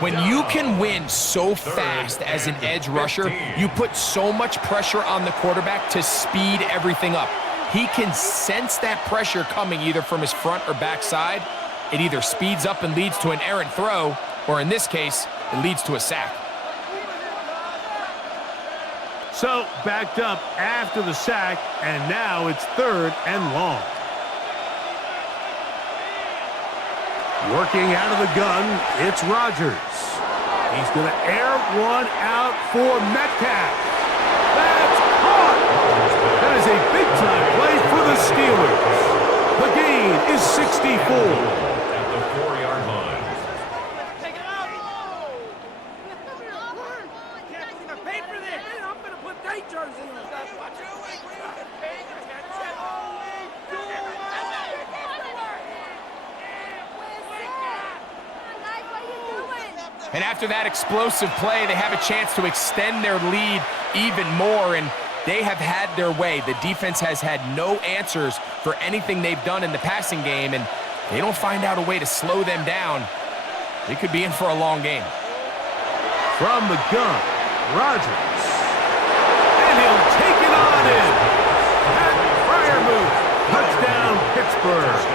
When you can win so fast as an edge rusher, you put so much pressure on the quarterback to speed everything up. He can sense that pressure coming either from his front or back side. It either speeds up and leads to an errant throw, or in this case, it leads to a sack. So, backed up after the sack, and now it's third and long. Working out of the gun, it's Rodgers. He's going to air one out for Metcalf. That's caught! That is a big-time play for the Steelers. The gain is 64. At the 4-yard line. Take it out! Can't believe I paid for this! I'm going to put day jerseys in this. Watch it. Paying attention. And after that explosive play, they have a chance to extend their lead even more, and they have had their way. The defense has had no answers for anything they've done in the passing game, and they don't find out a way to slow them down. They could be in for a long game. From the gun, Rodgers. And he'll take it on in. Pat Fryermuth. Touchdown, Pittsburgh.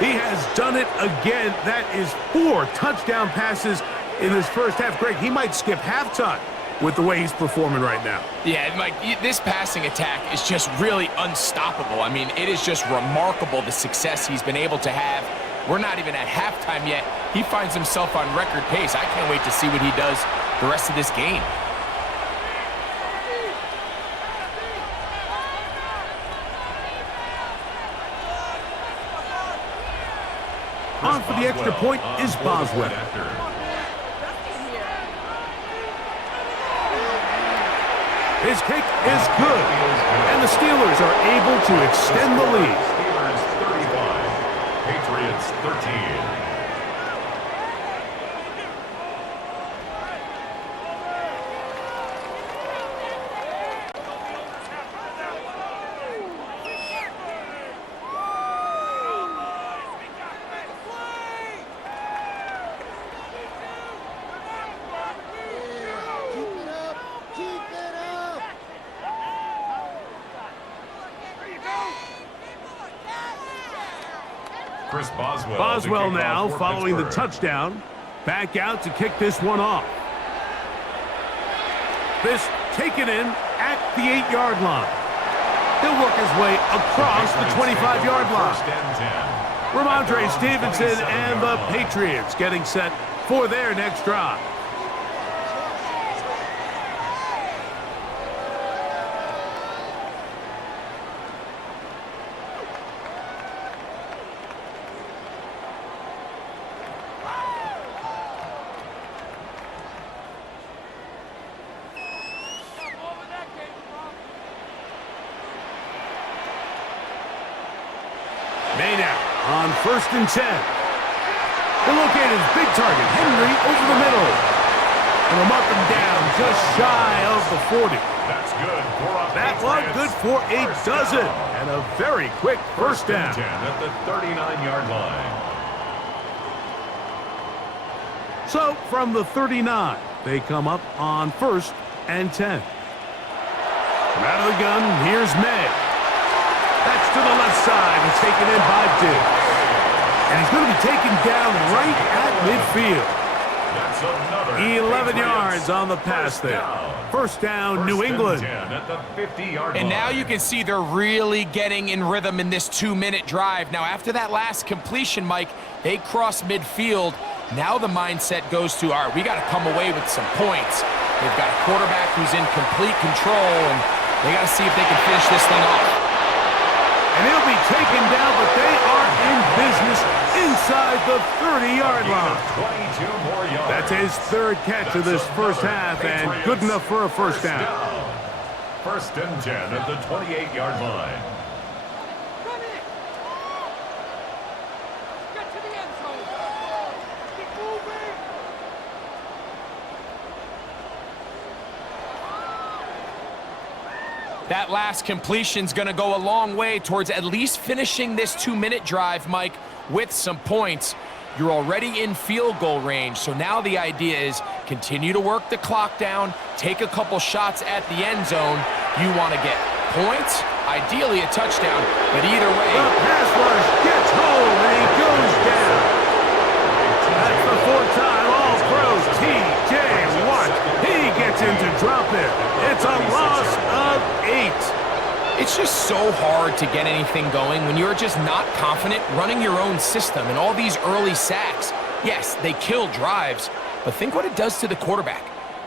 He has done it again. That is 4 touchdown passes in his first half. Greg, he might skip halftime with the way he's performing right now. Yeah, Mike, this passing attack is just really unstoppable. I mean, it is just remarkable the success he's been able to have. We're not even at halftime yet. He finds himself on record pace. I can't wait to see what he does the rest of this game. On for the extra point is Boswell. His kick is good, and the Steelers are able to extend the lead. 13. Boswell now following the touchdown. Back out to kick this one off. This taken in at the 8-yard line. He'll work his way across the 25-yard line. Ramondre Stevenson and the Patriots getting set for their next drive. On 1st and 10. He'll locate his big target, Henry, over the middle. And he'll mark him down just shy of the 40. That's good. That one good for a dozen. And a very quick first down. 10 at the 39-yard line. So from the 39, they come up on 1st and 10. From out of the gun, here's May. That's to the left side and taken in by Diggs. And he's going to be taken down right at midfield. That's another 11 yards on the pass there. First down, New England. At the 50-yard line. And now you can see they're really getting in rhythm in this 2-minute drive. Now, after that last completion, Mike, they cross midfield. Now the mindset goes to, all right, we got to come away with some points. They've got a quarterback who's in complete control, and they got to see if they can finish this thing off. And he'll be taken down, but they are in business inside the 30-yard line. 22 more yards. That's his third catch of this first half, and good enough for a first down. 1st and 10 at the 28-yard line. Run it! Get to the end zone! Keep moving! That last completion's going to go a long way towards at least finishing this 2-minute drive, Mike, with some points. You're already in field goal range, so now the idea is continue to work the clock down, take a couple shots at the end zone. You want to get points, ideally a touchdown, but either way... The pass rush gets home, and he goes down. That's the 4-time All-Pro T.J. Watt. He gets him to drop it. It's a loss of 8. It's just so hard to get anything going when you're just not confident running your own system, and all these early sacks. Yes, they kill drives, but think what it does to the quarterback.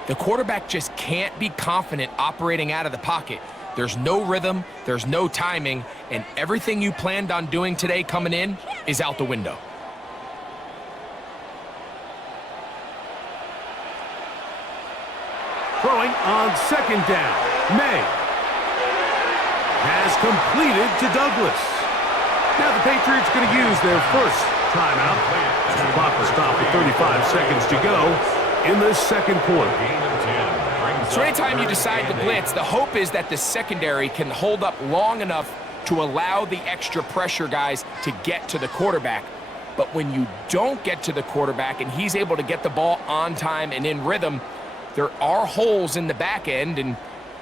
The quarterback just can't be confident operating out of the pocket. There's no rhythm, there's no timing, and everything you planned on doing today coming in is out the window. Throwing on 2nd down, May has completed to Douglas. Now the Patriots going to use their first timeout as the clock will stop with 35 seconds to go in the second quarter. So anytime you decide to blitz, the hope is that the secondary can hold up long enough to allow the extra pressure guys to get to the quarterback. But when you don't get to the quarterback and he's able to get the ball on time and in rhythm, there are holes in the back end, and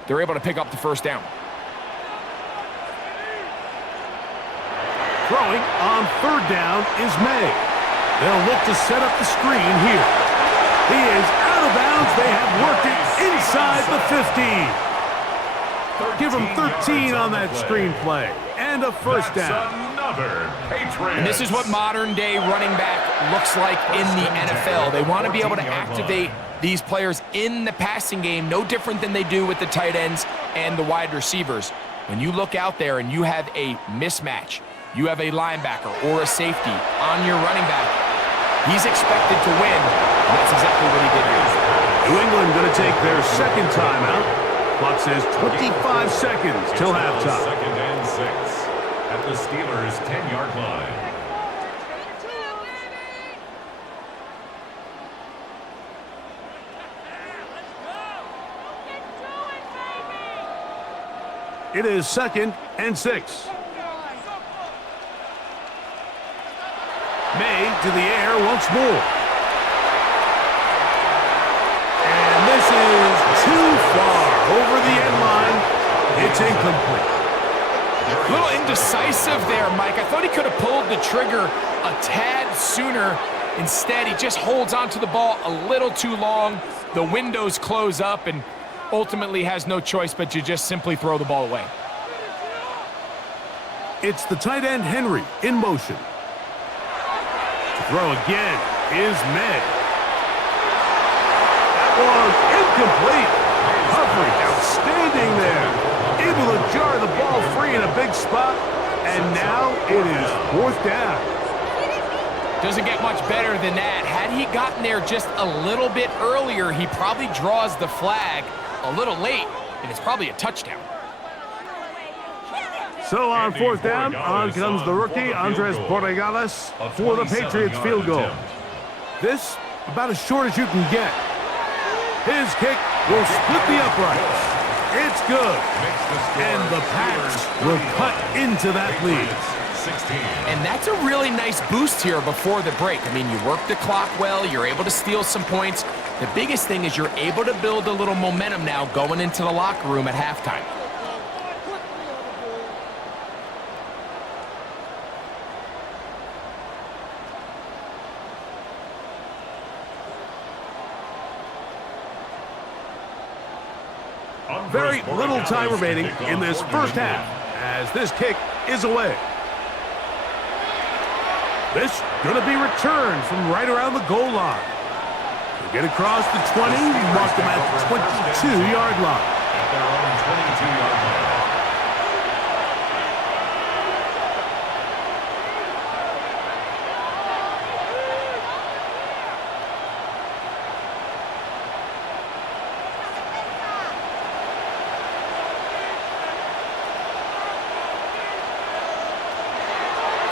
they're able to pick up the first down. Throwing on 3rd down is May. They'll look to set up the screen here. He is out of bounds. They have worked it inside the 15. Give him 13 on that screen play. And a first down. Another Patriots. And this is what modern-day running back looks like in the NFL. They want to be able to activate these players in the passing game, no different than they do with the tight ends and the wide receivers. When you look out there and you have a mismatch, you have a linebacker or a safety on your running back, he's expected to win, and that's exactly what he did here. New England going to take their second timeout. Clock says 25 seconds till halftime. 2nd and 6 at the Steelers' 10-yard line. It is 2nd and 6. May to the air once more. And this is too far over the end line. It's incomplete. A little indecisive there, Mike. I thought he could have pulled the trigger a tad sooner. Instead, he just holds onto the ball a little too long. The windows close up and ultimately has no choice but to just simply throw the ball away. It's the tight end Henry in motion. To throw again is May. That one incomplete. Coverage outstanding there. Able to jar the ball free in a big spot. And now it is 4th down. Doesn't get much better than that. Had he gotten there just a little bit earlier, he probably draws the flag a little late, and it's probably a touchdown. So on 4th down, on comes the rookie, Andres Borregales, for the Patriots field goal. This, about as short as you can get. His kick will split the uprights. It's good. And the Pats will cut into that lead. And that's a really nice boost here before the break. I mean, you work the clock well, you're able to steal some points. The biggest thing is you're able to build a little momentum now going into the locker room at halftime. Very little time remaining in this first half as this kick is away. This going to be returned from right around the goal line. They get across the 20, mark them at the 22-yard line. At their own 22-yard line.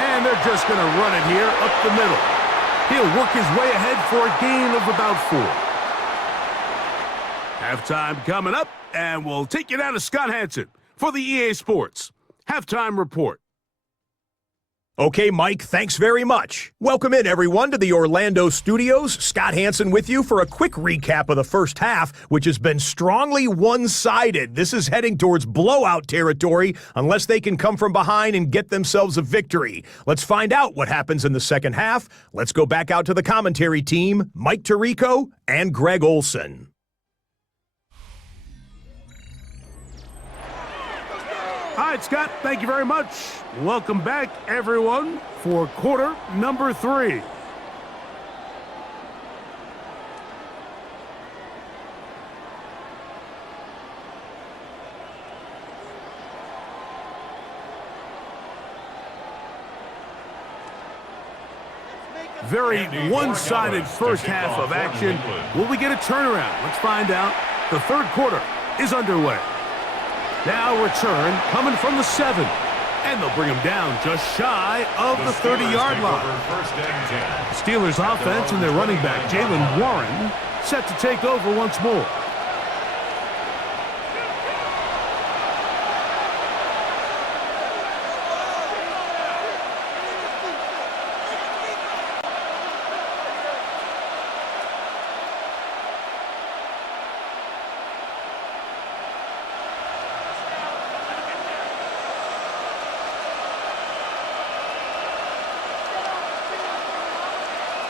And they're just going to run it here up the middle. He'll work his way ahead for a gain of about 4. Halftime coming up, and we'll take you down to Scott Hansen for the EA Sports Halftime Report. Okay, Mike, thanks very much. Welcome in, everyone, to the Orlando studios. Scott Hansen with you for a quick recap of the first half, which has been strongly one-sided. This is heading towards blowout territory unless they can come from behind and get themselves a victory. Let's find out what happens in the second half. Let's go back out to the commentary team, Mike Tirico and Greg Olson. All right, Scott, thank you very much. Welcome back, everyone, for quarter number 3. Very one-sided first half of action. Will we get a turnaround? Let's find out. The third quarter is underway. Now return coming from the 7. And they'll bring him down just shy of the 30-yard line. Steelers offense and their running back, Jalen Warren, set to take over once more.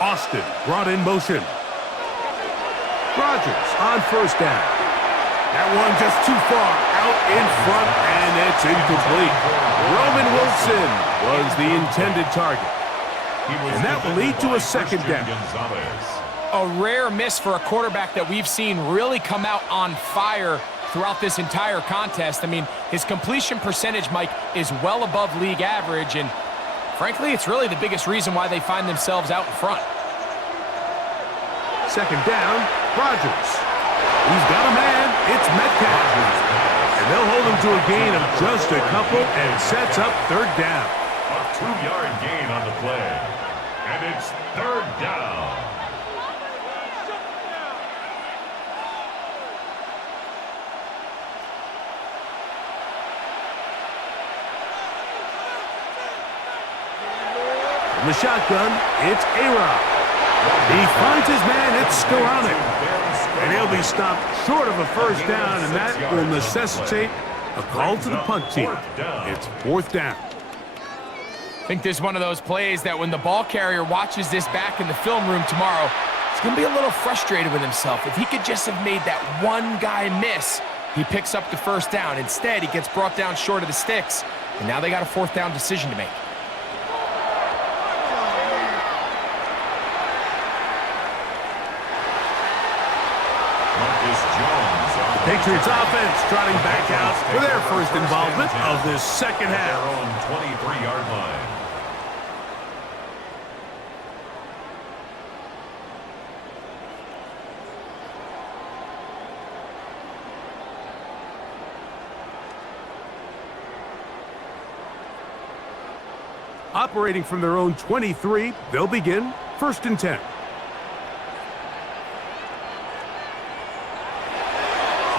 Austin brought in motion. Rodgers on first down. That one just too far out in front, and it's incomplete. Roman Wilson was the intended target. And that will lead to a second down. A rare miss for a quarterback that we've seen really come out on fire throughout this entire contest. I mean, his completion percentage, Mike, is well above league average, and frankly, it's really the biggest reason why they find themselves out in front. Second down, Rodgers. He's got a man. It's Metcalf. And they'll hold him to a gain of just a couple and sets up third down. A 2-yard gain on the play. And it's third down. In the shotgun, it's A-Rod. He finds his man, it's Skoranek. And he'll be stopped short of a first down, and that will necessitate a call to the punt team. It's fourth down. I think this is one of those plays that when the ball carrier watches this back in the film room tomorrow, he's going to be a little frustrated with himself. If he could just have made that one guy miss, he picks up the first down. Instead, he gets brought down short of the sticks, and now they got a fourth down decision to make. The Patriots offense trotting back out for their first involvement of this second half. On 23-yard line. Operating from their own 23, they'll begin first and 10.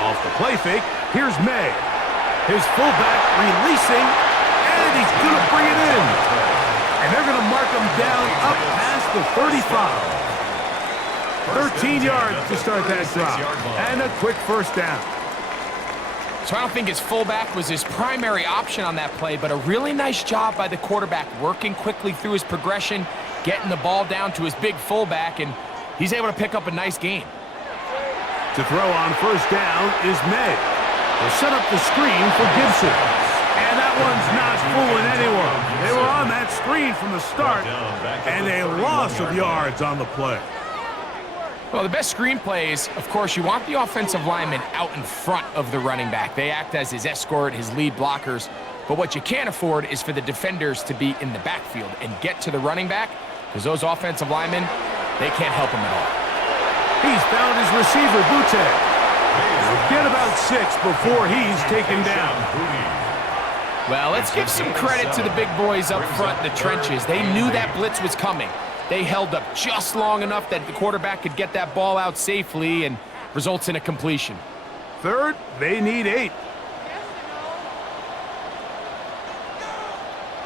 Off the play fake, here's May. His fullback releasing, and he's going to bring it in. And they're going to mark him down up past the 35. 13 yards to start that drop, and a quick first down. So I don't think his fullback was his primary option on that play, but a really nice job by the quarterback working quickly through his progression, getting the ball down to his big fullback, and he's able to pick up a nice gain. To throw on first down is May. They'll set up the screen for Gibson. And that one's not fooling anyone. They were on that screen from the start, and a loss of yards on the play. Well, the best screen plays, of course, you want the offensive lineman out in front of the running back. They act as his escort, his lead blockers. But what you can't afford is for the defenders to be in the backfield and get to the running back, because those offensive linemen, they can't help him at all. He's found his receiver, Butte. He'll get about 6 before he's taken down. Well, let's give some credit to the big boys up front in the trenches. They knew that blitz was coming. They held up just long enough that the quarterback could get that ball out safely and results in a completion. Third, they need 8.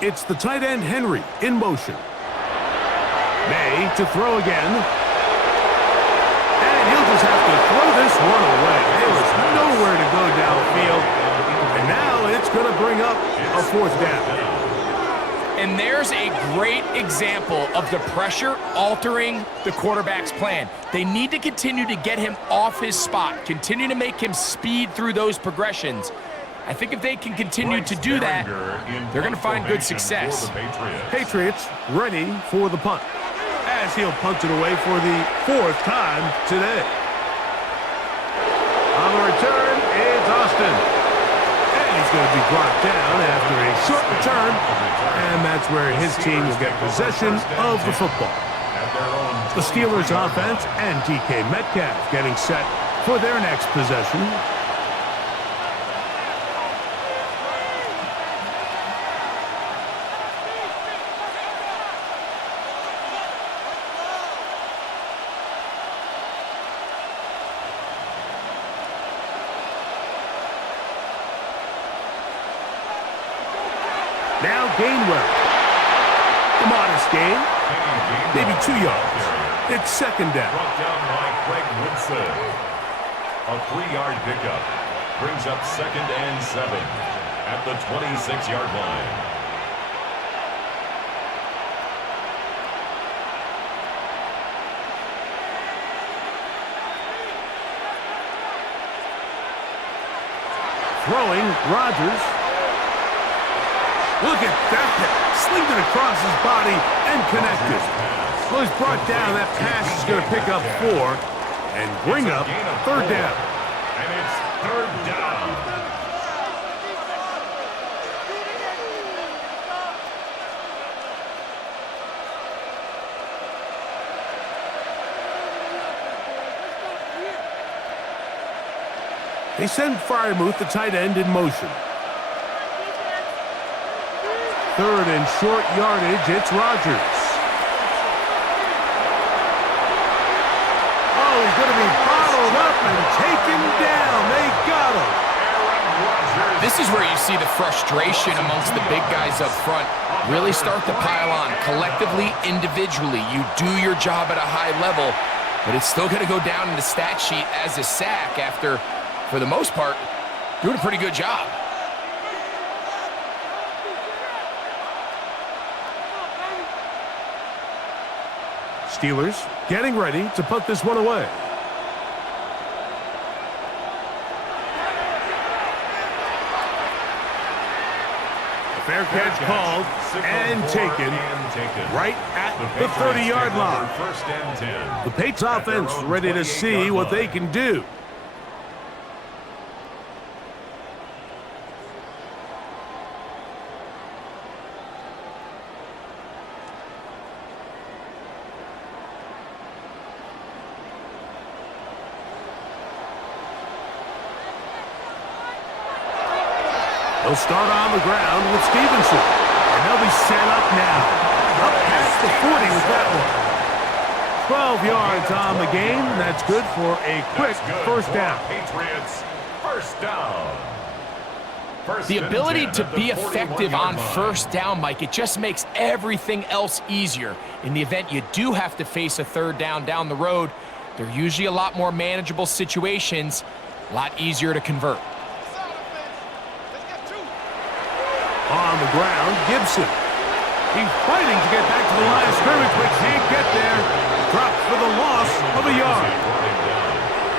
It's the tight end, Henry, in motion. May to throw again. And he'll just have to throw this one away. There was nowhere to go downfield. And now it's going to bring up a fourth down. And there's a great example of the pressure altering the quarterback's plan. They need to continue to get him off his spot, continue to make him speed through those progressions. I think if they can continue to do that, they're going to find good success. Patriots ready for the punt, as he'll punt it away for the 4th time today. On the return, it's Austin. He's going to be brought down after a short return, and that's where his team will get possession of the football. The Steelers offense and DK Metcalf getting set for their next possession. Now Gainwell. A modest gain, maybe 2 yards. It's second down. Brought down by Craig Woodson. A 3-yard pickup brings up 2nd and 7 at the 26-yard line. Throwing, Rodgers. Look at that. Slinged it across his body and connected. Well, he's brought down. That pass is going to pick up 4 and bring up 3rd down. And it's 3rd down. They send Freiermuth, the tight end, in motion. 3rd and short yardage, it's Rodgers. Oh, he's going to be bottled up and taken down. They got him. This is where you see the frustration amongst the big guys up front really start to pile on. Collectively, individually, you do your job at a high level, but it's still going to go down in the stat sheet as a sack after, for the most part, doing a pretty good job. Steelers getting ready to put this one away. Fair catch called and taken right at the 30-yard line. First and 10. The Patriots offense ready to see what they can do. They'll start on the ground with Stevenson. And they'll be set up now. Up past the 40 with that one. 12 yards on the game. That's good for a quick first down. Patriots, first down. The ability to be effective on first down, Mike, it just makes everything else easier. In the event you do have to face a third down the road, they're usually a lot more manageable situations, a lot easier to convert. On the ground, Gibson. He's fighting to get back to the line of scrimmage, but can't get there. Dropped for the loss of a yard.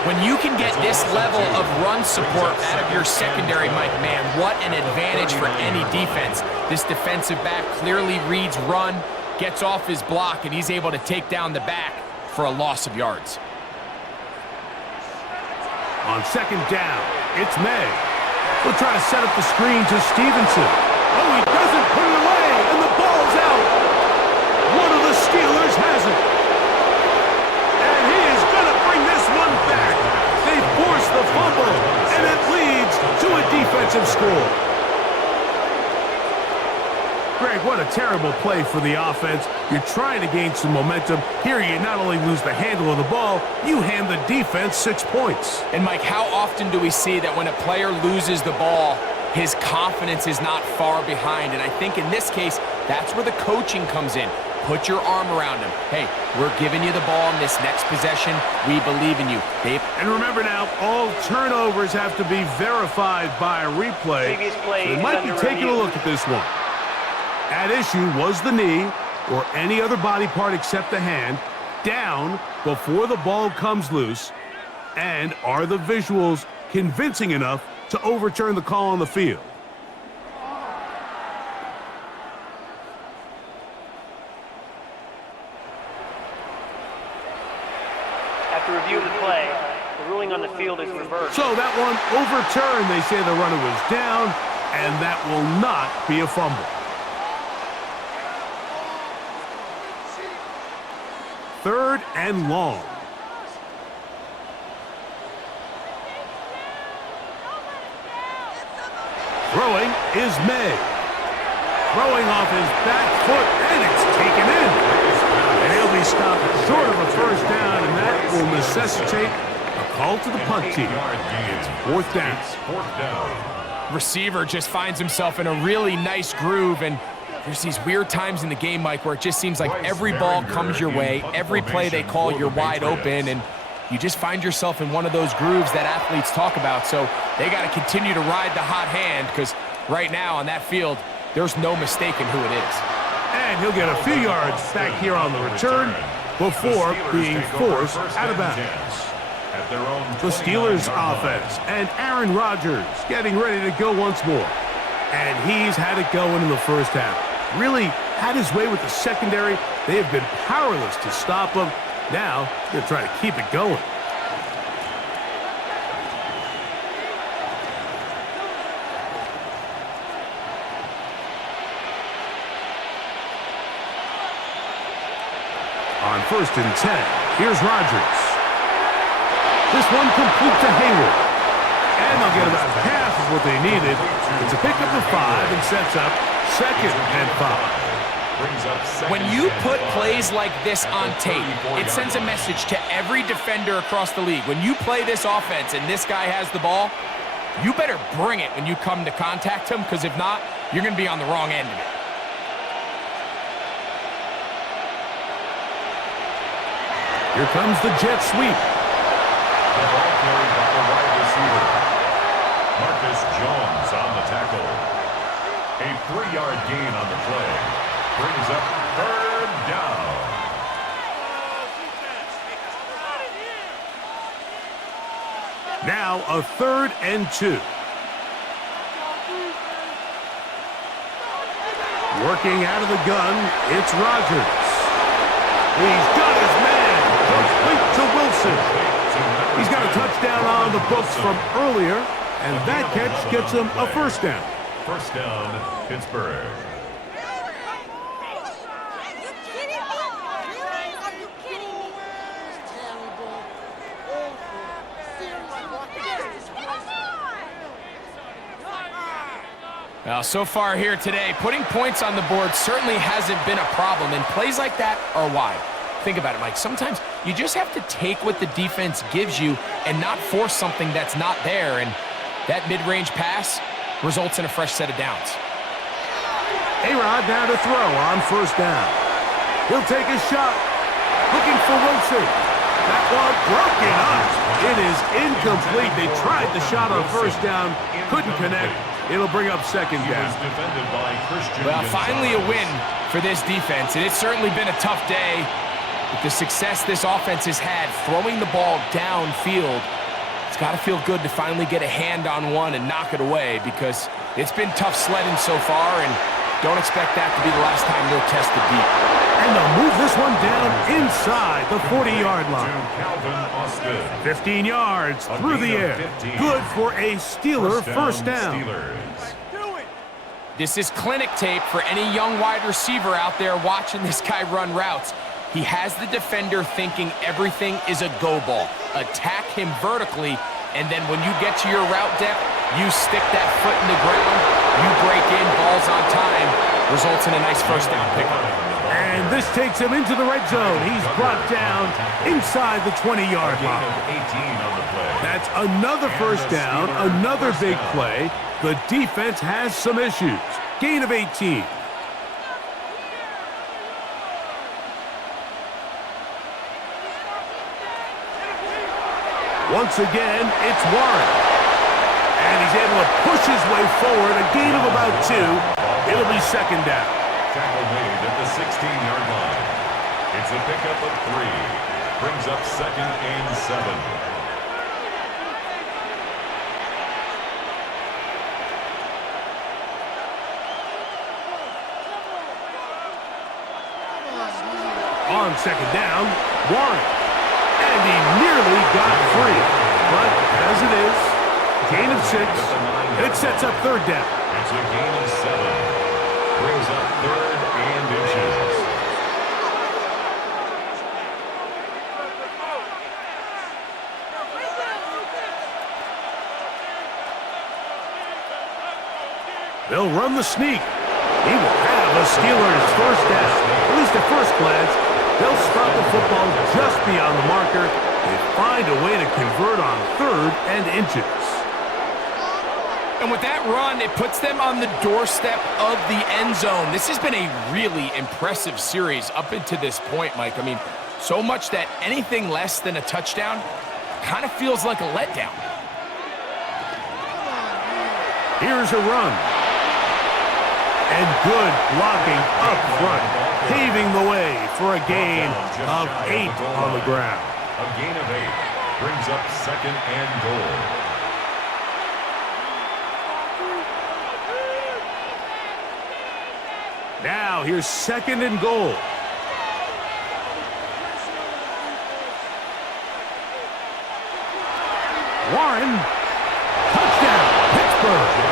When you can get this level of run support out of your secondary, Mike, man, what an advantage for any defense. This defensive back clearly reads run, gets off his block, and he's able to take down the back for a loss of yards. On second down, it's May. We'll try to set up the screen to Stevenson. Oh, he doesn't put it away, and the ball's out. One of the Steelers has it. And he is going to bring this one back. They force the fumble, and it leads to a defensive score. Greg, what a terrible play for the offense. You're trying to gain some momentum. Here you not only lose the handle of the ball, you hand the defense 6 points. And Mike, how often do we see that when a player loses the ball, his confidence is not far behind? And I think in this case, that's where the coaching comes in. Put your arm around him. Hey, we're giving you the ball in this next possession. We believe in you. And remember now, all turnovers have to be verified by a replay. So they might be taking a look at this one. At issue was the knee or any other body part except the hand down before the ball comes loose. And are the visuals convincing enough to overturn the call on the field? After review of the play, the ruling on the field is reversed. So that one overturned. They say the runner was down, and that will not be a fumble. Third and long. Throwing is May. Throwing off his back foot, and it's taken in. And he'll be stopped short of a first down, and that will necessitate a call to the punt team. It's fourth down. Receiver just finds himself in a really nice groove, and there's these weird times in the game, Mike, where it just seems like every ball comes your way, every play they call, you're wide open, and you just find yourself in one of those grooves that athletes talk about. So they got to continue to ride the hot hand, because right now on that field, there's no mistaking who it is. And he'll get a few yards back here on the return before being forced out of bounds. The Steelers offense and Aaron Rodgers getting ready to go once more. And he's had it going in the first half. Really had his way with the secondary. They have been powerless to stop him. Now, they're trying to keep it going. On first and 10, here's Rodgers. This one complete to Hayward. And they'll get about half of what they needed. It's a pickup of 5 and sets up second and 5. When you put plays like this on tape, it sends a message to every defender across the league. When you play this offense and this guy has the ball, you better bring it when you come to contact him, because if not, you're going to be on the wrong end of it. Here comes the jet sweep. The ball carried by the wide receiver. Marcus Jones on the tackle. A 3-yard gain on the play. Brings up third down. Now a 3rd and 2. Working out of the gun, it's Rodgers. He's got his man. Complete to Wilson. He's got a touchdown on the books from earlier, and that catch gets him a first down. First down, Pittsburgh. Well, so far here today, putting points on the board certainly hasn't been a problem, and plays like that are why. Think about it, Mike. Sometimes you just have to take what the defense gives you and not force something that's not there, and that mid-range pass results in a fresh set of downs. A-Rod now to throw on first down. He'll take a shot. Looking for Wilson. That one broken up. It is incomplete. They tried the shot on first down. Couldn't connect. It'll bring up second down. Well, finally a win for this defense, and it's certainly been a tough day. With the success this offense has had throwing the ball downfield, it's got to feel good to finally get a hand on one and knock it away, because it's been tough sledding so far, and don't expect that to be the last time they'll test the deep. And they'll move this one down inside the 40-yard line. 15 yards through the air. Good for a Steeler first down. This is clinic tape for any young wide receiver out there watching this guy run routes. He has the defender thinking everything is a go ball. Attack him vertically, and then when you get to your route depth, you stick that foot in the ground, you break in, balls on time, results in a nice first down pickup. And this takes him into the red zone. He's brought down inside the 20-yard line. That's another first down, another big play. The defense has some issues. Gain of 18. Once again, it's Warren. And he's able to push his way forward, a gain of about 2. It'll be second down. Tackle made at the 16-yard line. It's a pickup of 3. Brings up second and 7. On second down, Warren. And he nearly got free. But as it is, gain of 6. It sets up third down. It's a gain of 7. Brings up third and inches. They'll run the sneak. He will have a Steelers first down. At least at first glance. They'll stop the football just beyond the marker. They find a way to convert on third and inches. And with that run, it puts them on the doorstep of the end zone. This has been a really impressive series up until this point, Mike. I mean, so much that anything less than a touchdown kind of feels like a letdown. Here's a run. And good blocking up front, paving the way for a gain of 8 on the ground. A gain of 8 brings up second and goal. Now here's second and goal. Warren, touchdown, Pittsburgh.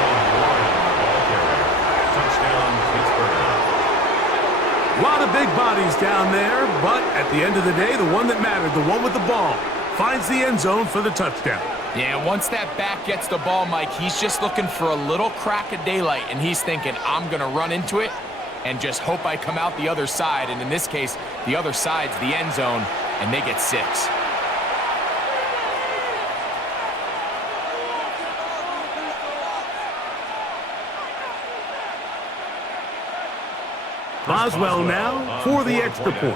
A lot of big bodies down there, but at the end of the day, the one that mattered, the one with the ball, finds the end zone for the touchdown. Yeah, once that back gets the ball, Mike, he's just looking for a little crack of daylight, and he's thinking, I'm going to run into it and just hope I come out the other side. And in this case, the other side's the end zone, and they get 6. Boswell now for the extra point.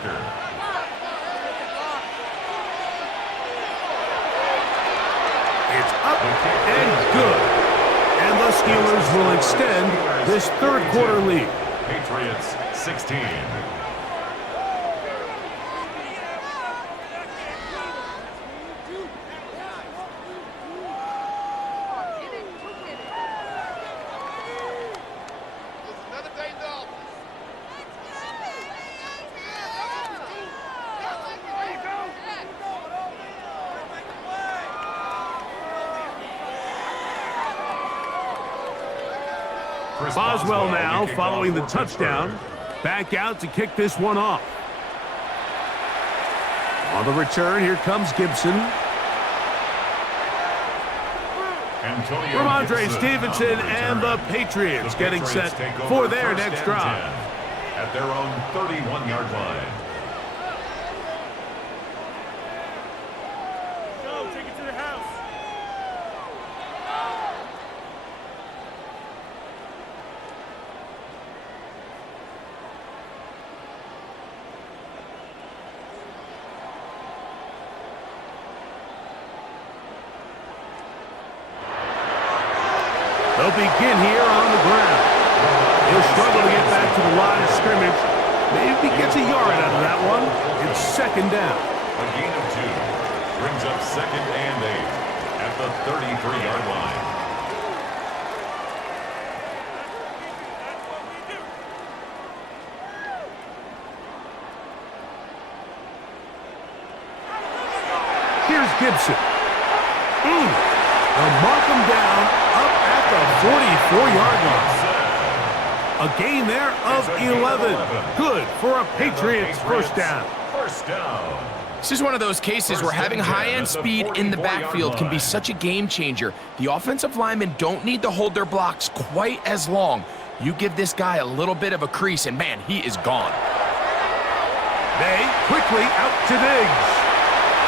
It's up and good. And the Steelers will extend this third quarter lead. Patriots 16. Boswell now following the touchdown. Back out to kick this one off. On the return, here comes Gibson. Ramondre Stevenson and the Patriots getting set for their next drive. At their own 31-yard line. Go, take it to the house. They'll begin here on the ground. He'll struggle to get back to the line of scrimmage. Maybe gets a yard out of that one. It's second down. A gain of 2 brings up 2nd and 8 at the 33-yard line. Here's Gibson. They'll mark him down up at the 44-yard line. A gain there of 11. Good for a Patriots first down. First down. This is one of those cases where having high-end speed in the backfield can be such a game changer. The offensive linemen don't need to hold their blocks quite as long. You give this guy a little bit of a crease, and man, he is gone. They quickly out to Diggs.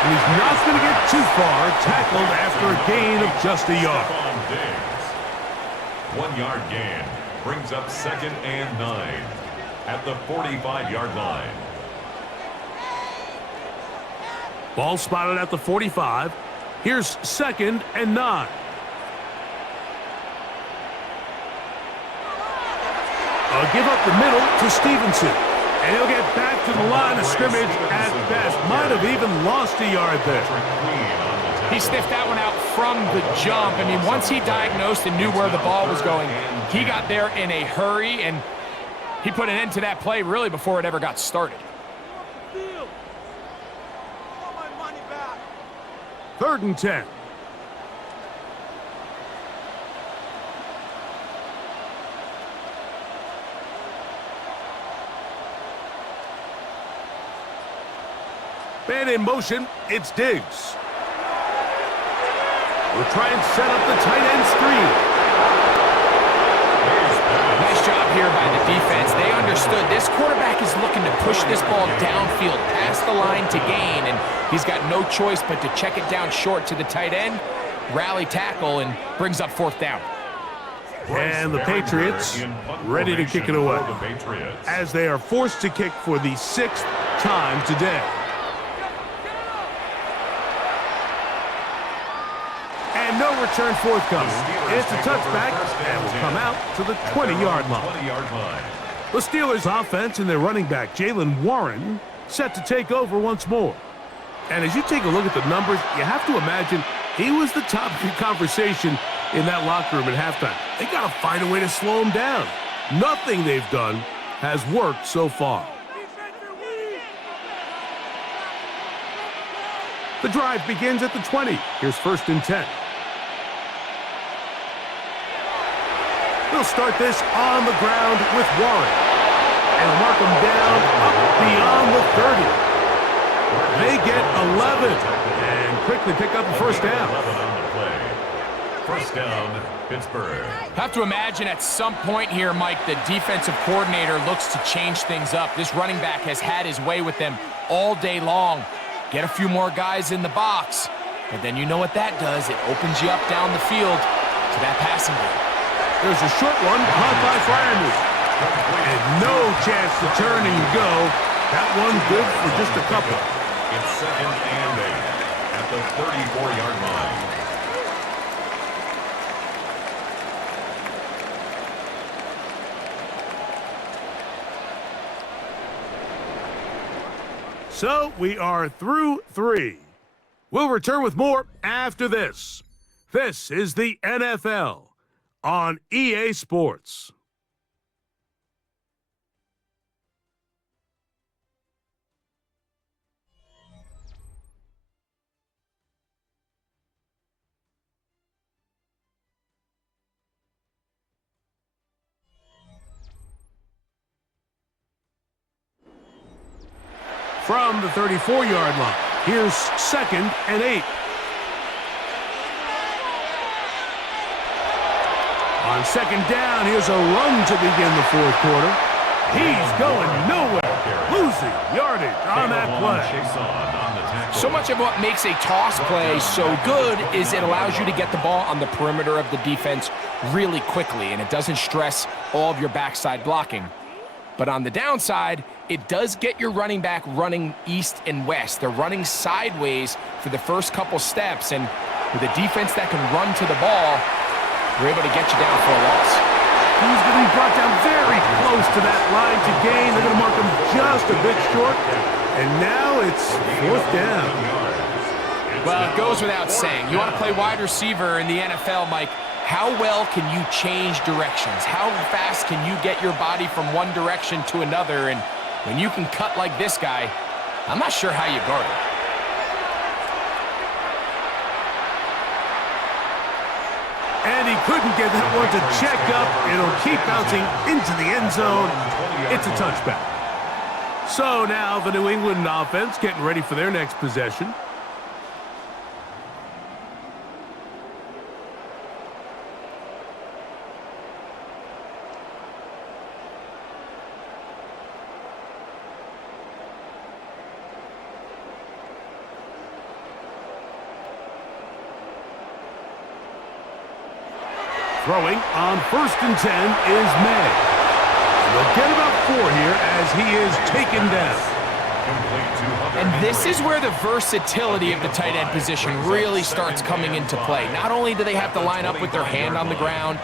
And he's not going to get too far, tackled after a gain of just a yard. 1-yard gain brings up 2nd and 9 at the 45-yard line. Ball spotted at the 45. Here's 2nd and 9. A give up the middle to Stevenson. And he'll get back to the line of scrimmage at best. Might have even lost a yard there. He sniffed that one out from the jump. I mean, once he diagnosed and knew where the ball was going, he got there in a hurry, and he put an end to that play really before it ever got started. 3rd and 10. Man in motion, it's Diggs. We'll try and set up the tight end screen. Nice job here by the defense. They understood this quarterback is looking to push this ball downfield past the line to gain, and he's got no choice but to check it down short to the tight end, rally tackle, and brings up 4th down. And the Patriots ready to kick it away as they are forced to kick for the 6th time today. And no return forthcoming. It's a touchback and will come out to the 20-yard line. The Steelers offense and their running back, Jaylen Warren, set to take over once more. And as you take a look at the numbers, you have to imagine he was the top conversation in that locker room at halftime. They got to find a way to slow him down. Nothing they've done has worked so far. The drive begins at the 20. Here's 1st and 10. They'll start this on the ground with Warren. And mark him down up beyond the 30. They get 11 and quickly pick up the first down. First down, Pittsburgh. Have to imagine at some point here, Mike, the defensive coordinator looks to change things up. This running back has had his way with them all day long. Get a few more guys in the box. But then you know what that does. It opens you up down the field to that passing game. There's a short one caught by Fryermuth. And no chance to turn and go. That one good for just a couple. It's 2nd and 8 at the 34-yard line. So we are through 3. We'll return with more after this. This is the NFL on EA Sports. From the 34-yard line, here's 2nd and 8. On 2nd down, here's a run to begin the 4th quarter. He's going nowhere, losing yardage on that play. So much of what makes a toss play so good is it allows you to get the ball on the perimeter of the defense really quickly, and it doesn't stress all of your backside blocking. But on the downside, it does get your running back running east and west. They're running sideways for the first couple steps, and with a defense that can run to the ball, we're able to get you down for a loss. He's going to be brought down very close to that line to gain. They're going to mark him just a bit short, and now it's 4th down. Well, it goes without saying. You want to play wide receiver in the NFL, Mike. How well can you change directions? How fast can you get your body from one direction to another? And when you can cut like this guy, I'm not sure how you guard it. And he couldn't get that one to check up. It'll keep bouncing into the end zone. It's a touchback. So now the New England offense getting ready for their next possession. Throwing on 1st and 10 is May. And they'll get about 4 here as he is taken down. And this is where the versatility of the tight end position really starts coming into play. Not only do they have to line up with their hand on the ground,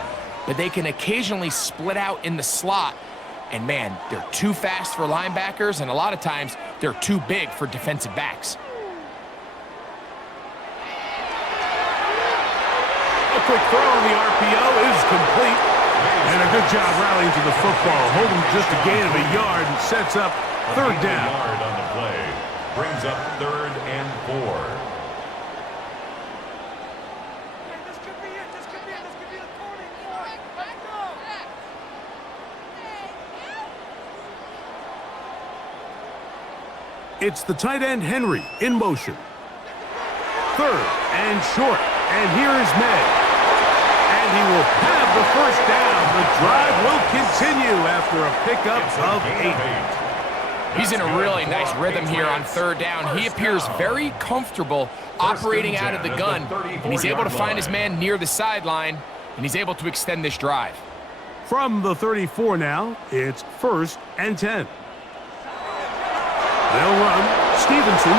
but they can occasionally split out in the slot. And man, they're too fast for linebackers, and a lot of times they're too big for defensive backs. A quick throw on the RPO is complete. And a good job rallying to the football. Holding just a gain of a yard and sets up 3rd down. Yard on the play brings up 3rd and 4. This could be it. This could be it. This could be the turning point. Let's go. It's the tight end Henry in motion. 3rd and short. And here is May. And he will have the 1st down. The drive will continue after a pickup of 8. He's in a really nice rhythm here on 3rd down. He appears very comfortable operating out of the gun, and he's able to find his man near the sideline, and he's able to extend this drive. From the 34 now, it's 1st and 10. They'll run Stevenson.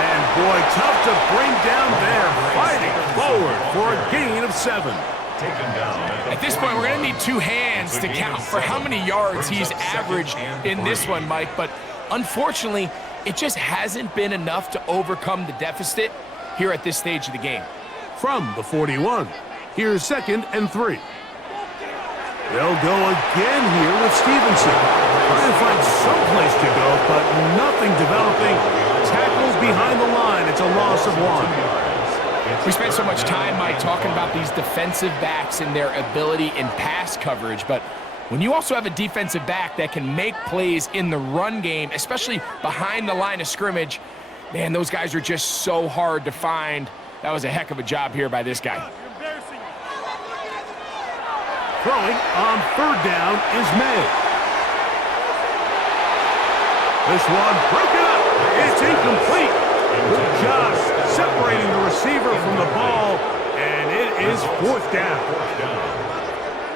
And boy, tough to bring down there, fighting forward for a gain of 7. At this point, we're going to need 2 hands to count for how many yards he's averaged in this one, Mike. But unfortunately, it just hasn't been enough to overcome the deficit here at this stage of the game. From the 41, here's 2nd and 3. They'll go again here with Stevenson. Trying to find some place to go, but nothing developing. Tackles behind the line. It's a loss of 1. We spent so much time, Mike, talking about these defensive backs and their ability in pass coverage, but when you also have a defensive back that can make plays in the run game, especially behind the line of scrimmage, man, those guys are just so hard to find. That was a heck of a job here by this guy. Throwing on 3rd down is May. This one broken up. It's incomplete. Good job separating the receiver from the ball, and it is 4th down.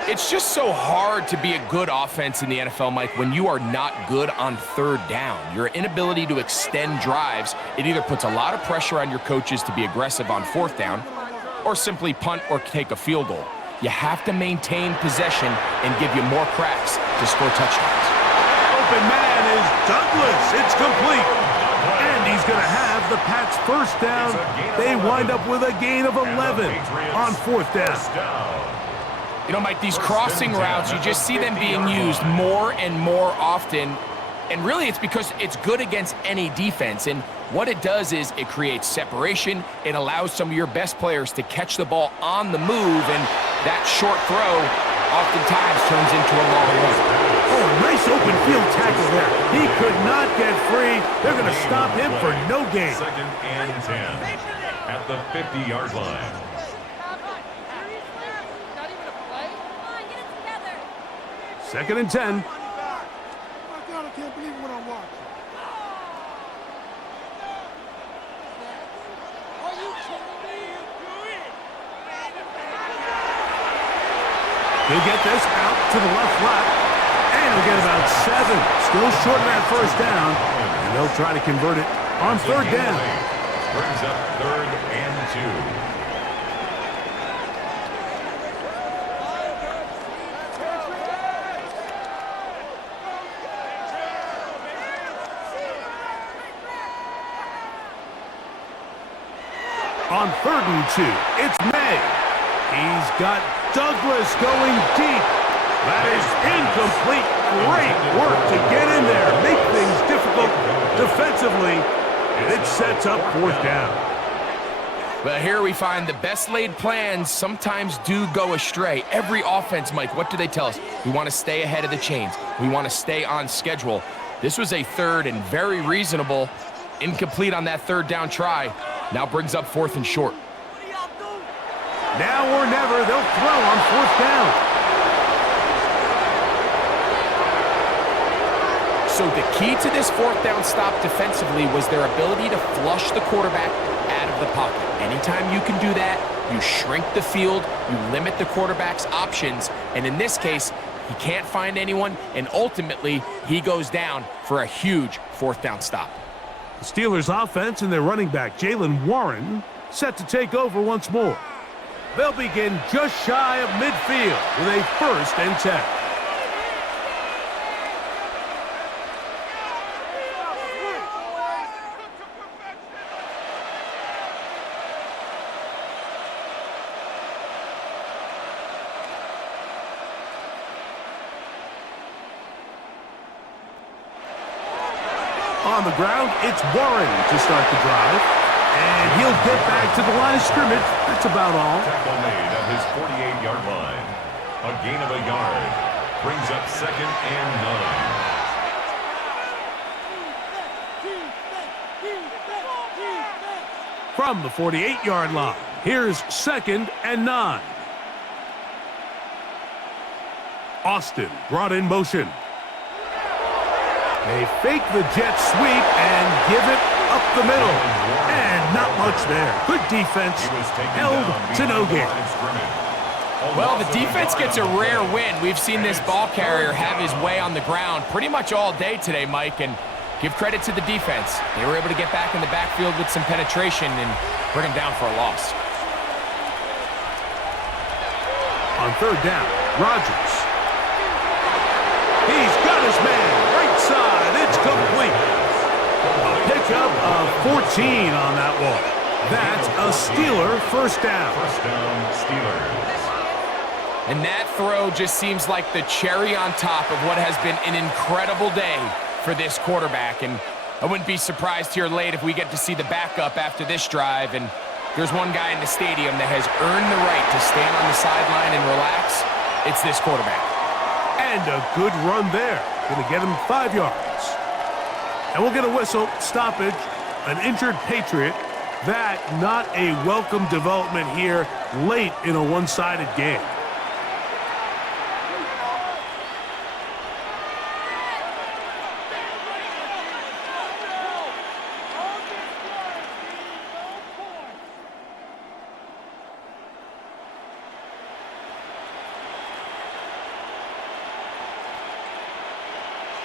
It's just so hard to be a good offense in the NFL, Mike, when you are not good on third down. Your inability to extend drives, it either puts a lot of pressure on your coaches to be aggressive on fourth down or simply punt or take a field goal. You have to maintain possession and give you more cracks to score touchdowns. Open man is Douglas. It's complete. And he's going to have the Pats first down. They wind up with a gain of 11 on fourth down. You know, Mike, these crossing routes, you just see them being used more and more often. And really, it's because it's good against any defense. And what it does is it creates separation. It allows some of your best players to catch the ball on the move. And that short throw oftentimes turns into a long run. Oh, a nice open field tackle there. He could not get free. They're going to stop him for no gain. Second and 10 at the 50-yard line. Second and 10. Oh my God, I can't believe what I'm watching. Are you kidding me? He'll get this out to the left flat. And he'll get about 7. Still short of that first down. And they'll try to convert it on third down. Brings up third and 2. On third and 2, it's May. He's got Douglas going deep. That is incomplete. Great work to get in there, make things difficult defensively, and it sets up fourth down. Well, here we find the best laid plans sometimes do go astray. Every offense, Mike, what do they tell us? We want to stay ahead of the chains. We want to stay on schedule. This was a third and very reasonable. Incomplete on that third down try. Now brings up fourth and short. Now or never, they'll throw on fourth down. So the key to this fourth down stop defensively was their ability to flush the quarterback out of the pocket. Anytime you can do that, you shrink the field, you limit the quarterback's options, and in this case, he can't find anyone, and ultimately, he goes down for a huge fourth down stop. The Steelers offense and their running back, Jaylen Warren, set to take over once more. They'll begin just shy of midfield with a first and 10. On the ground, it's Warren to start the drive. And he'll get back to the line of scrimmage. That's about all. Tackle made at his 48-yard line. A gain of a yard. Brings up second and 9. From the 48-yard line, here's second and 9. Austin brought in motion. They fake the jet sweep and give it up the middle. And not much there. Good defense. Held to no gain. Well, the defense gets a rare win. We've seen this ball carrier have his way on the ground pretty much all day today, Mike, and give credit to the defense. They were able to get back in the backfield with some penetration and bring him down for a loss. On third down, Rodgers. He's got his man. Right side. It's complete. A pickup of 14 on that one. That's a Steeler first down. First down, Steelers. And that throw just seems like the cherry on top of what has been an incredible day for this quarterback. And I wouldn't be surprised here late if we get to see the backup after this drive. And there's one guy in the stadium that has earned the right to stand on the sideline and relax. It's this quarterback. And a good run there. Going to get him 5 yards. And we'll get a whistle, stoppage, an injured Patriot. That not a welcome development here late in a one-sided game.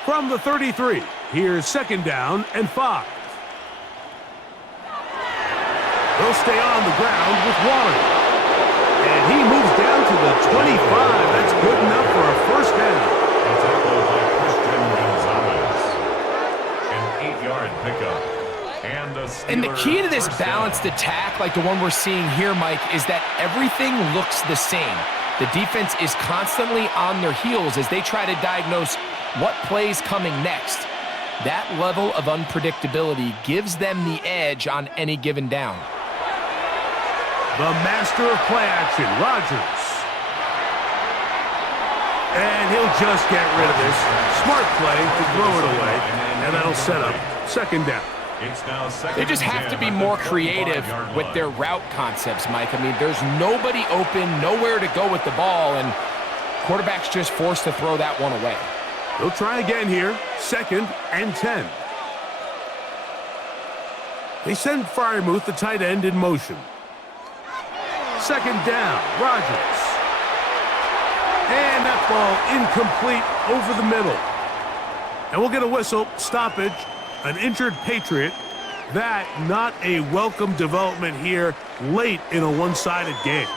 From the 33, here's 2nd down and 5. He'll stay on the ground with Warren. And he moves down to the 25. That's good enough for a 1st down. A tackle by Christian Gonzalez. An 8-yard pickup. And the key to this balanced attack, like the one we're seeing here, Mike, is that everything looks the same. The defense is constantly on their heels as they try to diagnose what play's coming next. That level of unpredictability gives them the edge on any given down. The master of play action, Rodgers. And he'll just get rid of this. Smart play to throw it away, and that'll set up 2nd down. It's now 2nd They just have to be more creative with their route concepts, Mike. I mean, there's nobody open, nowhere to go with the ball, and quarterback's just forced to throw that one away. They'll try again here, 2nd and 10. They send Freiermuth, the tight end, in motion. 2nd down, Rodgers. And that ball incomplete over the middle. And we'll get a whistle, stoppage, an injured Patriot. That not a welcome development here late in a one-sided game.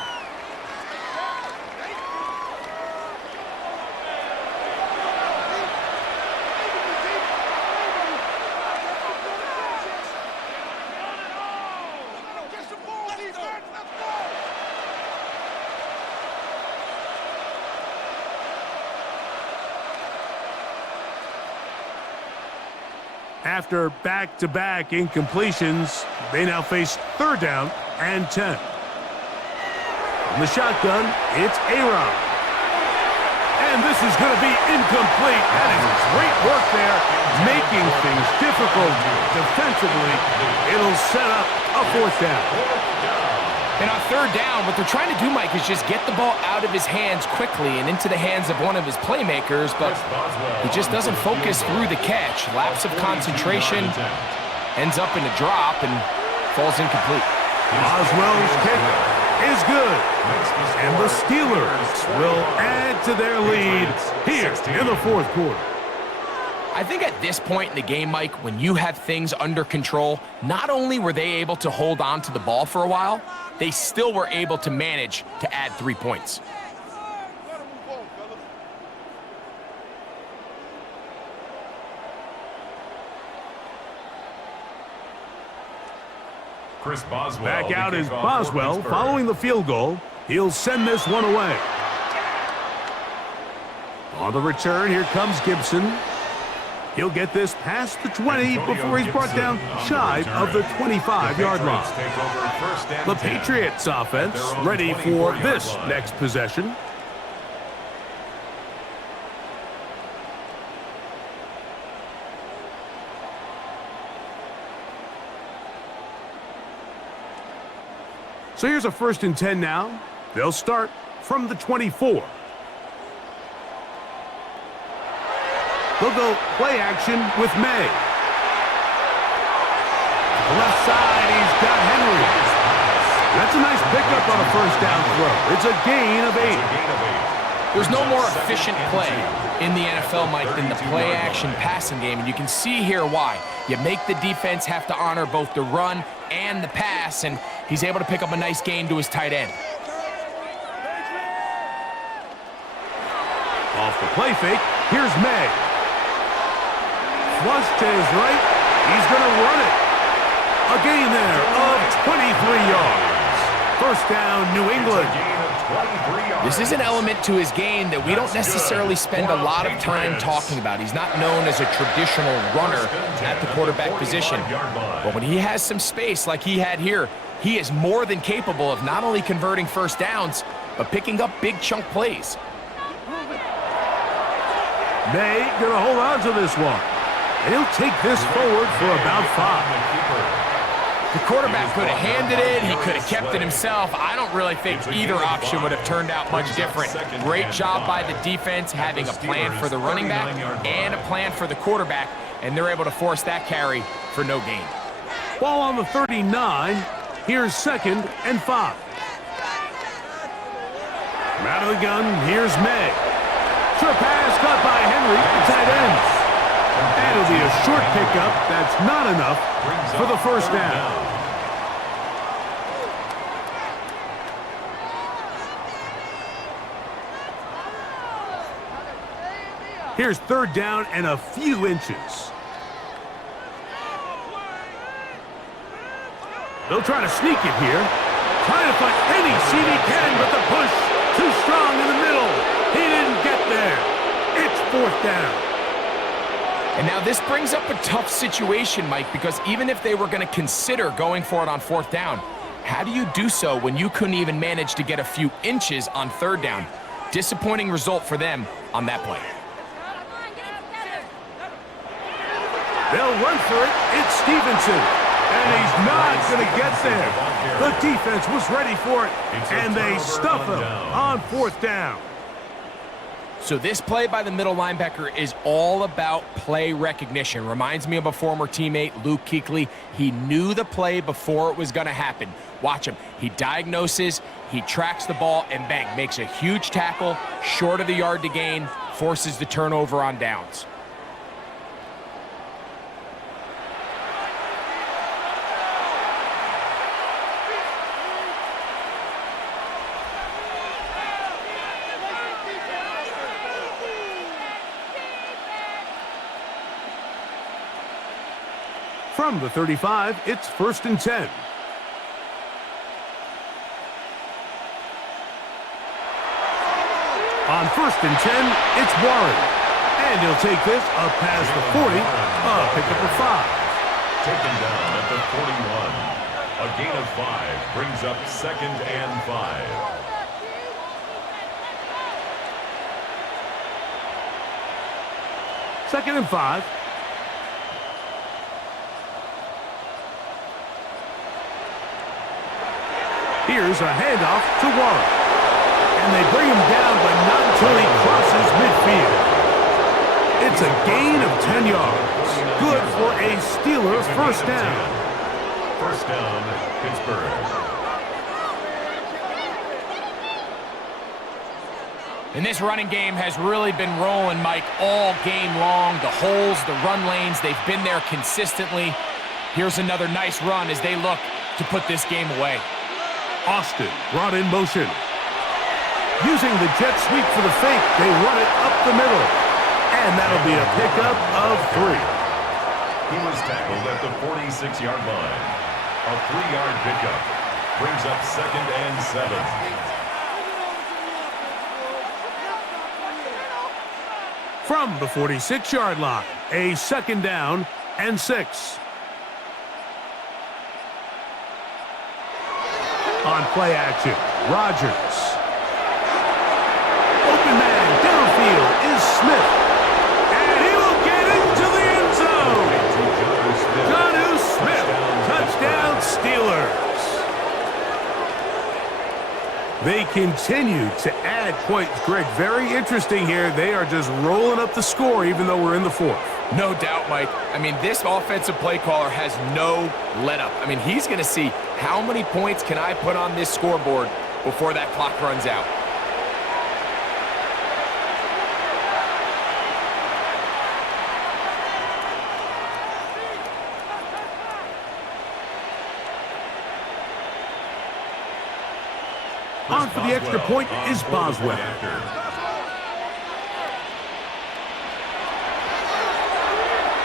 After back-to-back incompletions, they now face 3rd down and 10. From the shotgun, it's A-Rod. And this is going to be incomplete. That is great work there, making things difficult defensively. It'll set up a 4th down. And on 3rd down, what they're trying to do, Mike, is just get the ball out of his hands quickly and into the hands of one of his playmakers, but he just doesn't focus through the catch. Lapse of concentration, ends up in a drop, and falls incomplete. Boswell's kick is good. And the Steelers will add to their lead here in the 4th quarter. I think at this point in the game, Mike, when you have things under control, not only were they able to hold on to the ball for a while, they still were able to manage to add 3 points. Chris Boswell. Back out is Boswell following the field goal. He'll send this one away. On the return, here comes Gibson. He'll get this past the 20 before he's brought down shy of the 25-yard line. The Patriots offense ready for this next possession. So here's a 1st and 10 now. They'll start from the 24. They'll go play action with May. To the left side, he's got Henry. That's a nice pickup on a 1st down throw. It's a gain of 8. There's no more efficient play in the NFL, Mike, than the play-action passing game, and you can see here why. You make the defense have to honor both the run and the pass, and he's able to pick up a nice gain to his tight end. Off the play fake, here's May. Flush to his right, he's going to run it. A gain there of 23 yards. 1st down, New England. This is an element to his game that we don't necessarily spend a lot of time talking about. He's not known as a traditional runner at the quarterback position. But when he has some space like he had here, he is more than capable of not only converting 1st downs, but picking up big chunk plays. May going to hold on to this one. And he'll take this forward for about 5. The quarterback could have handed it. He could have kept it himself. I don't really think either option would have turned out much different. Great job by the defense having a plan for the running back and a plan for the quarterback, and they're able to force that carry for no gain. Ball on the 39. Here's 2nd and 5. From out of the gun, here's May. Short pass caught by Henry, the tight end. It'll be a short pickup. That's not enough for the first down. Here's third down and a few inches. They'll try to sneak it here. Trying to find any seam he can, but the push too strong in the middle. He didn't get there. It's fourth down. And now this brings up a tough situation, Mike, because even if they were going to consider going for it on fourth down, how do you do so when you couldn't even manage to get a few inches on third down? Disappointing result for them on that play. They'll run for it. It's Stevenson. And he's not going to get there. The defense was ready for it. And they stuff him on fourth down. So this play by the middle linebacker is all about play recognition. Reminds me of a former teammate, Luke Kuechly. He knew the play before it was going to happen. Watch him. He diagnoses, he tracks the ball, and bang, makes a huge tackle, short of the yard to gain, forces the turnover on downs. From the 35, it's 1st and 10. On 1st and 10, it's Warren. And he'll take this up past the 40, a pickup of 5. Taken down at the 41. A gain of 5 brings up 2nd and 5. Second and 5. Here's a handoff to Warren. And they bring him down, but not until he crosses midfield. It's a gain of 10 yards. Good for a Steeler first down. First down, Pittsburgh. And this running game has really been rolling, Mike, all game long. The holes, the run lanes, they've been there consistently. Here's another nice run as they look to put this game away. Austin brought in motion. Using the jet sweep for the fake, they run it up the middle. And that'll be a pickup of 3. He was tackled at the 46-yard line. A 3-yard pickup brings up 2nd and 7. From the 46-yard line, a 2nd down and 6. On play action, Rodgers. Open man downfield is Smith. And he will get into the end zone. Jonnu Smith, touchdown Steelers. They continue to add points. Greg, very interesting here. They are just rolling up the score even though we're in the 4th. No doubt, Mike. I mean, this offensive play caller has no let-up. I mean, he's going to see how many points can I put on this scoreboard before that clock runs out. On for the extra point is Boswell.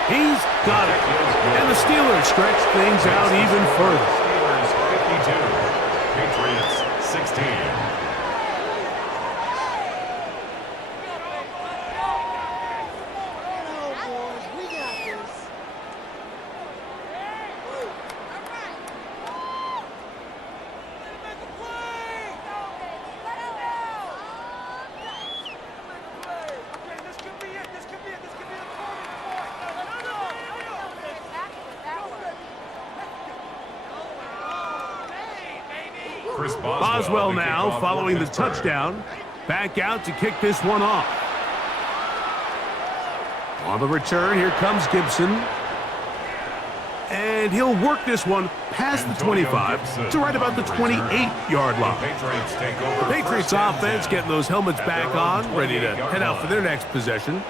He's got it. And the Steelers stretch things out even further. Steelers 52, Patriots 16. Boswell now following the touchdown. Back out to kick this one off. On the return, here comes Gibson. And he'll work this one past the 25 to right about the 28-yard line. The Patriots offense getting those helmets back on, ready to head out for their next possession.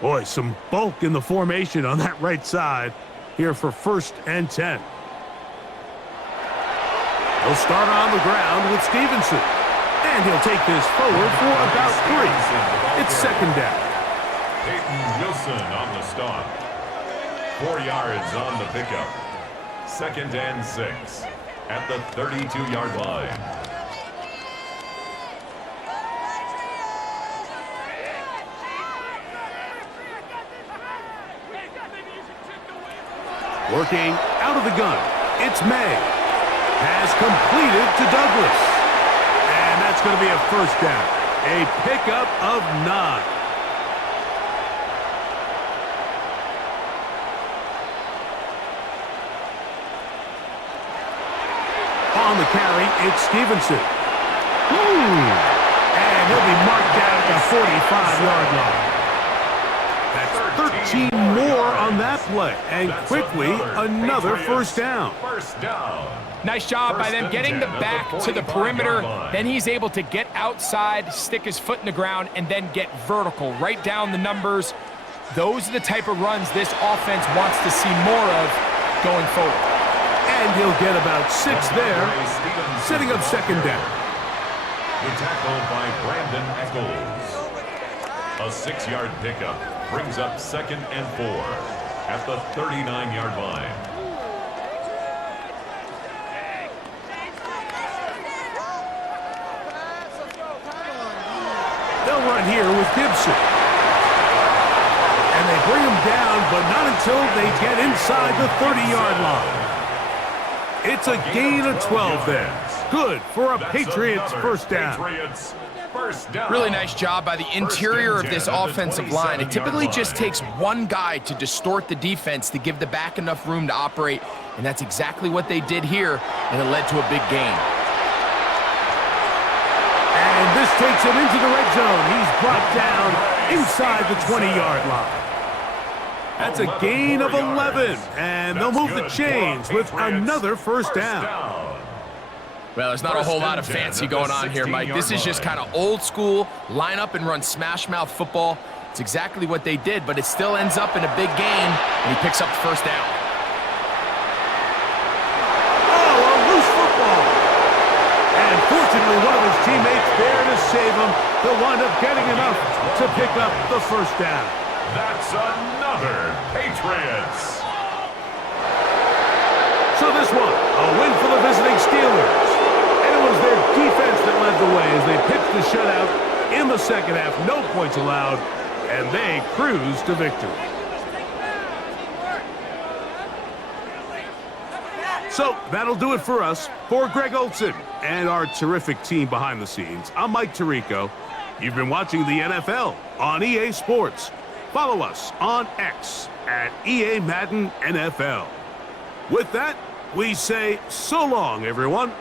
Boy, some bulk in the formation on that right side here for 1st and 10. He'll start on the ground with Stevenson. And he'll take this forward for about 3. It's 2nd down. Peyton Wilson on the stop. 4 yards on the pickup. 2nd and 6 at the 32-yard line. Working out of the gun, it's May. Has completed to Douglas. And that's going to be a 1st down. A pickup of 9. On the carry, it's Stevenson. And he'll be marked down at the 45-yard line. That's 13 more on that play. And quickly, another 1st down. Nice job by them getting the back to the perimeter. Then he's able to get outside, stick his foot in the ground, and then get vertical. Right down the numbers. Those are the type of runs this offense wants to see more of going forward. And he'll get about 6 there, setting up 2nd down. The tackle by Brandon Echols. A 6-yard pickup brings up 2nd and 4 at the 39-yard line. They'll run here with Gibson. And they bring him down, but not until they get inside the 30-yard line. It's a gain of 12 there. Good for a Patriots 1st down. Really nice job by the interior of this offensive line. It typically just takes one guy to distort the defense to give the back enough room to operate, and that's exactly what they did here, and it led to a big gain. And this takes him into the red zone. He's brought down inside the 20-yard line. That's a gain of 11, and they'll move the chains with another 1st down. Well, there's not a whole lot of fancy going on here, Mike. This is just kind of old school, line up and run smash mouth football. It's exactly what they did, but it still ends up in a big game, and he picks up the 1st down. Oh, a loose football. And fortunately, one of his teammates there to save him. He'll wind up getting enough to pick up the 1st down. That's another Patriots. So this one, a win for the visiting Steelers. And it was their defense that led the way as they pitched the shutout in the 2nd half. No points allowed, and they cruised to victory. So that'll do it for us. For Greg Olson and our terrific team behind the scenes, I'm Mike Tirico. You've been watching the NFL on EA Sports. Follow us on X at EA Madden NFL. With that, we say so long, everyone.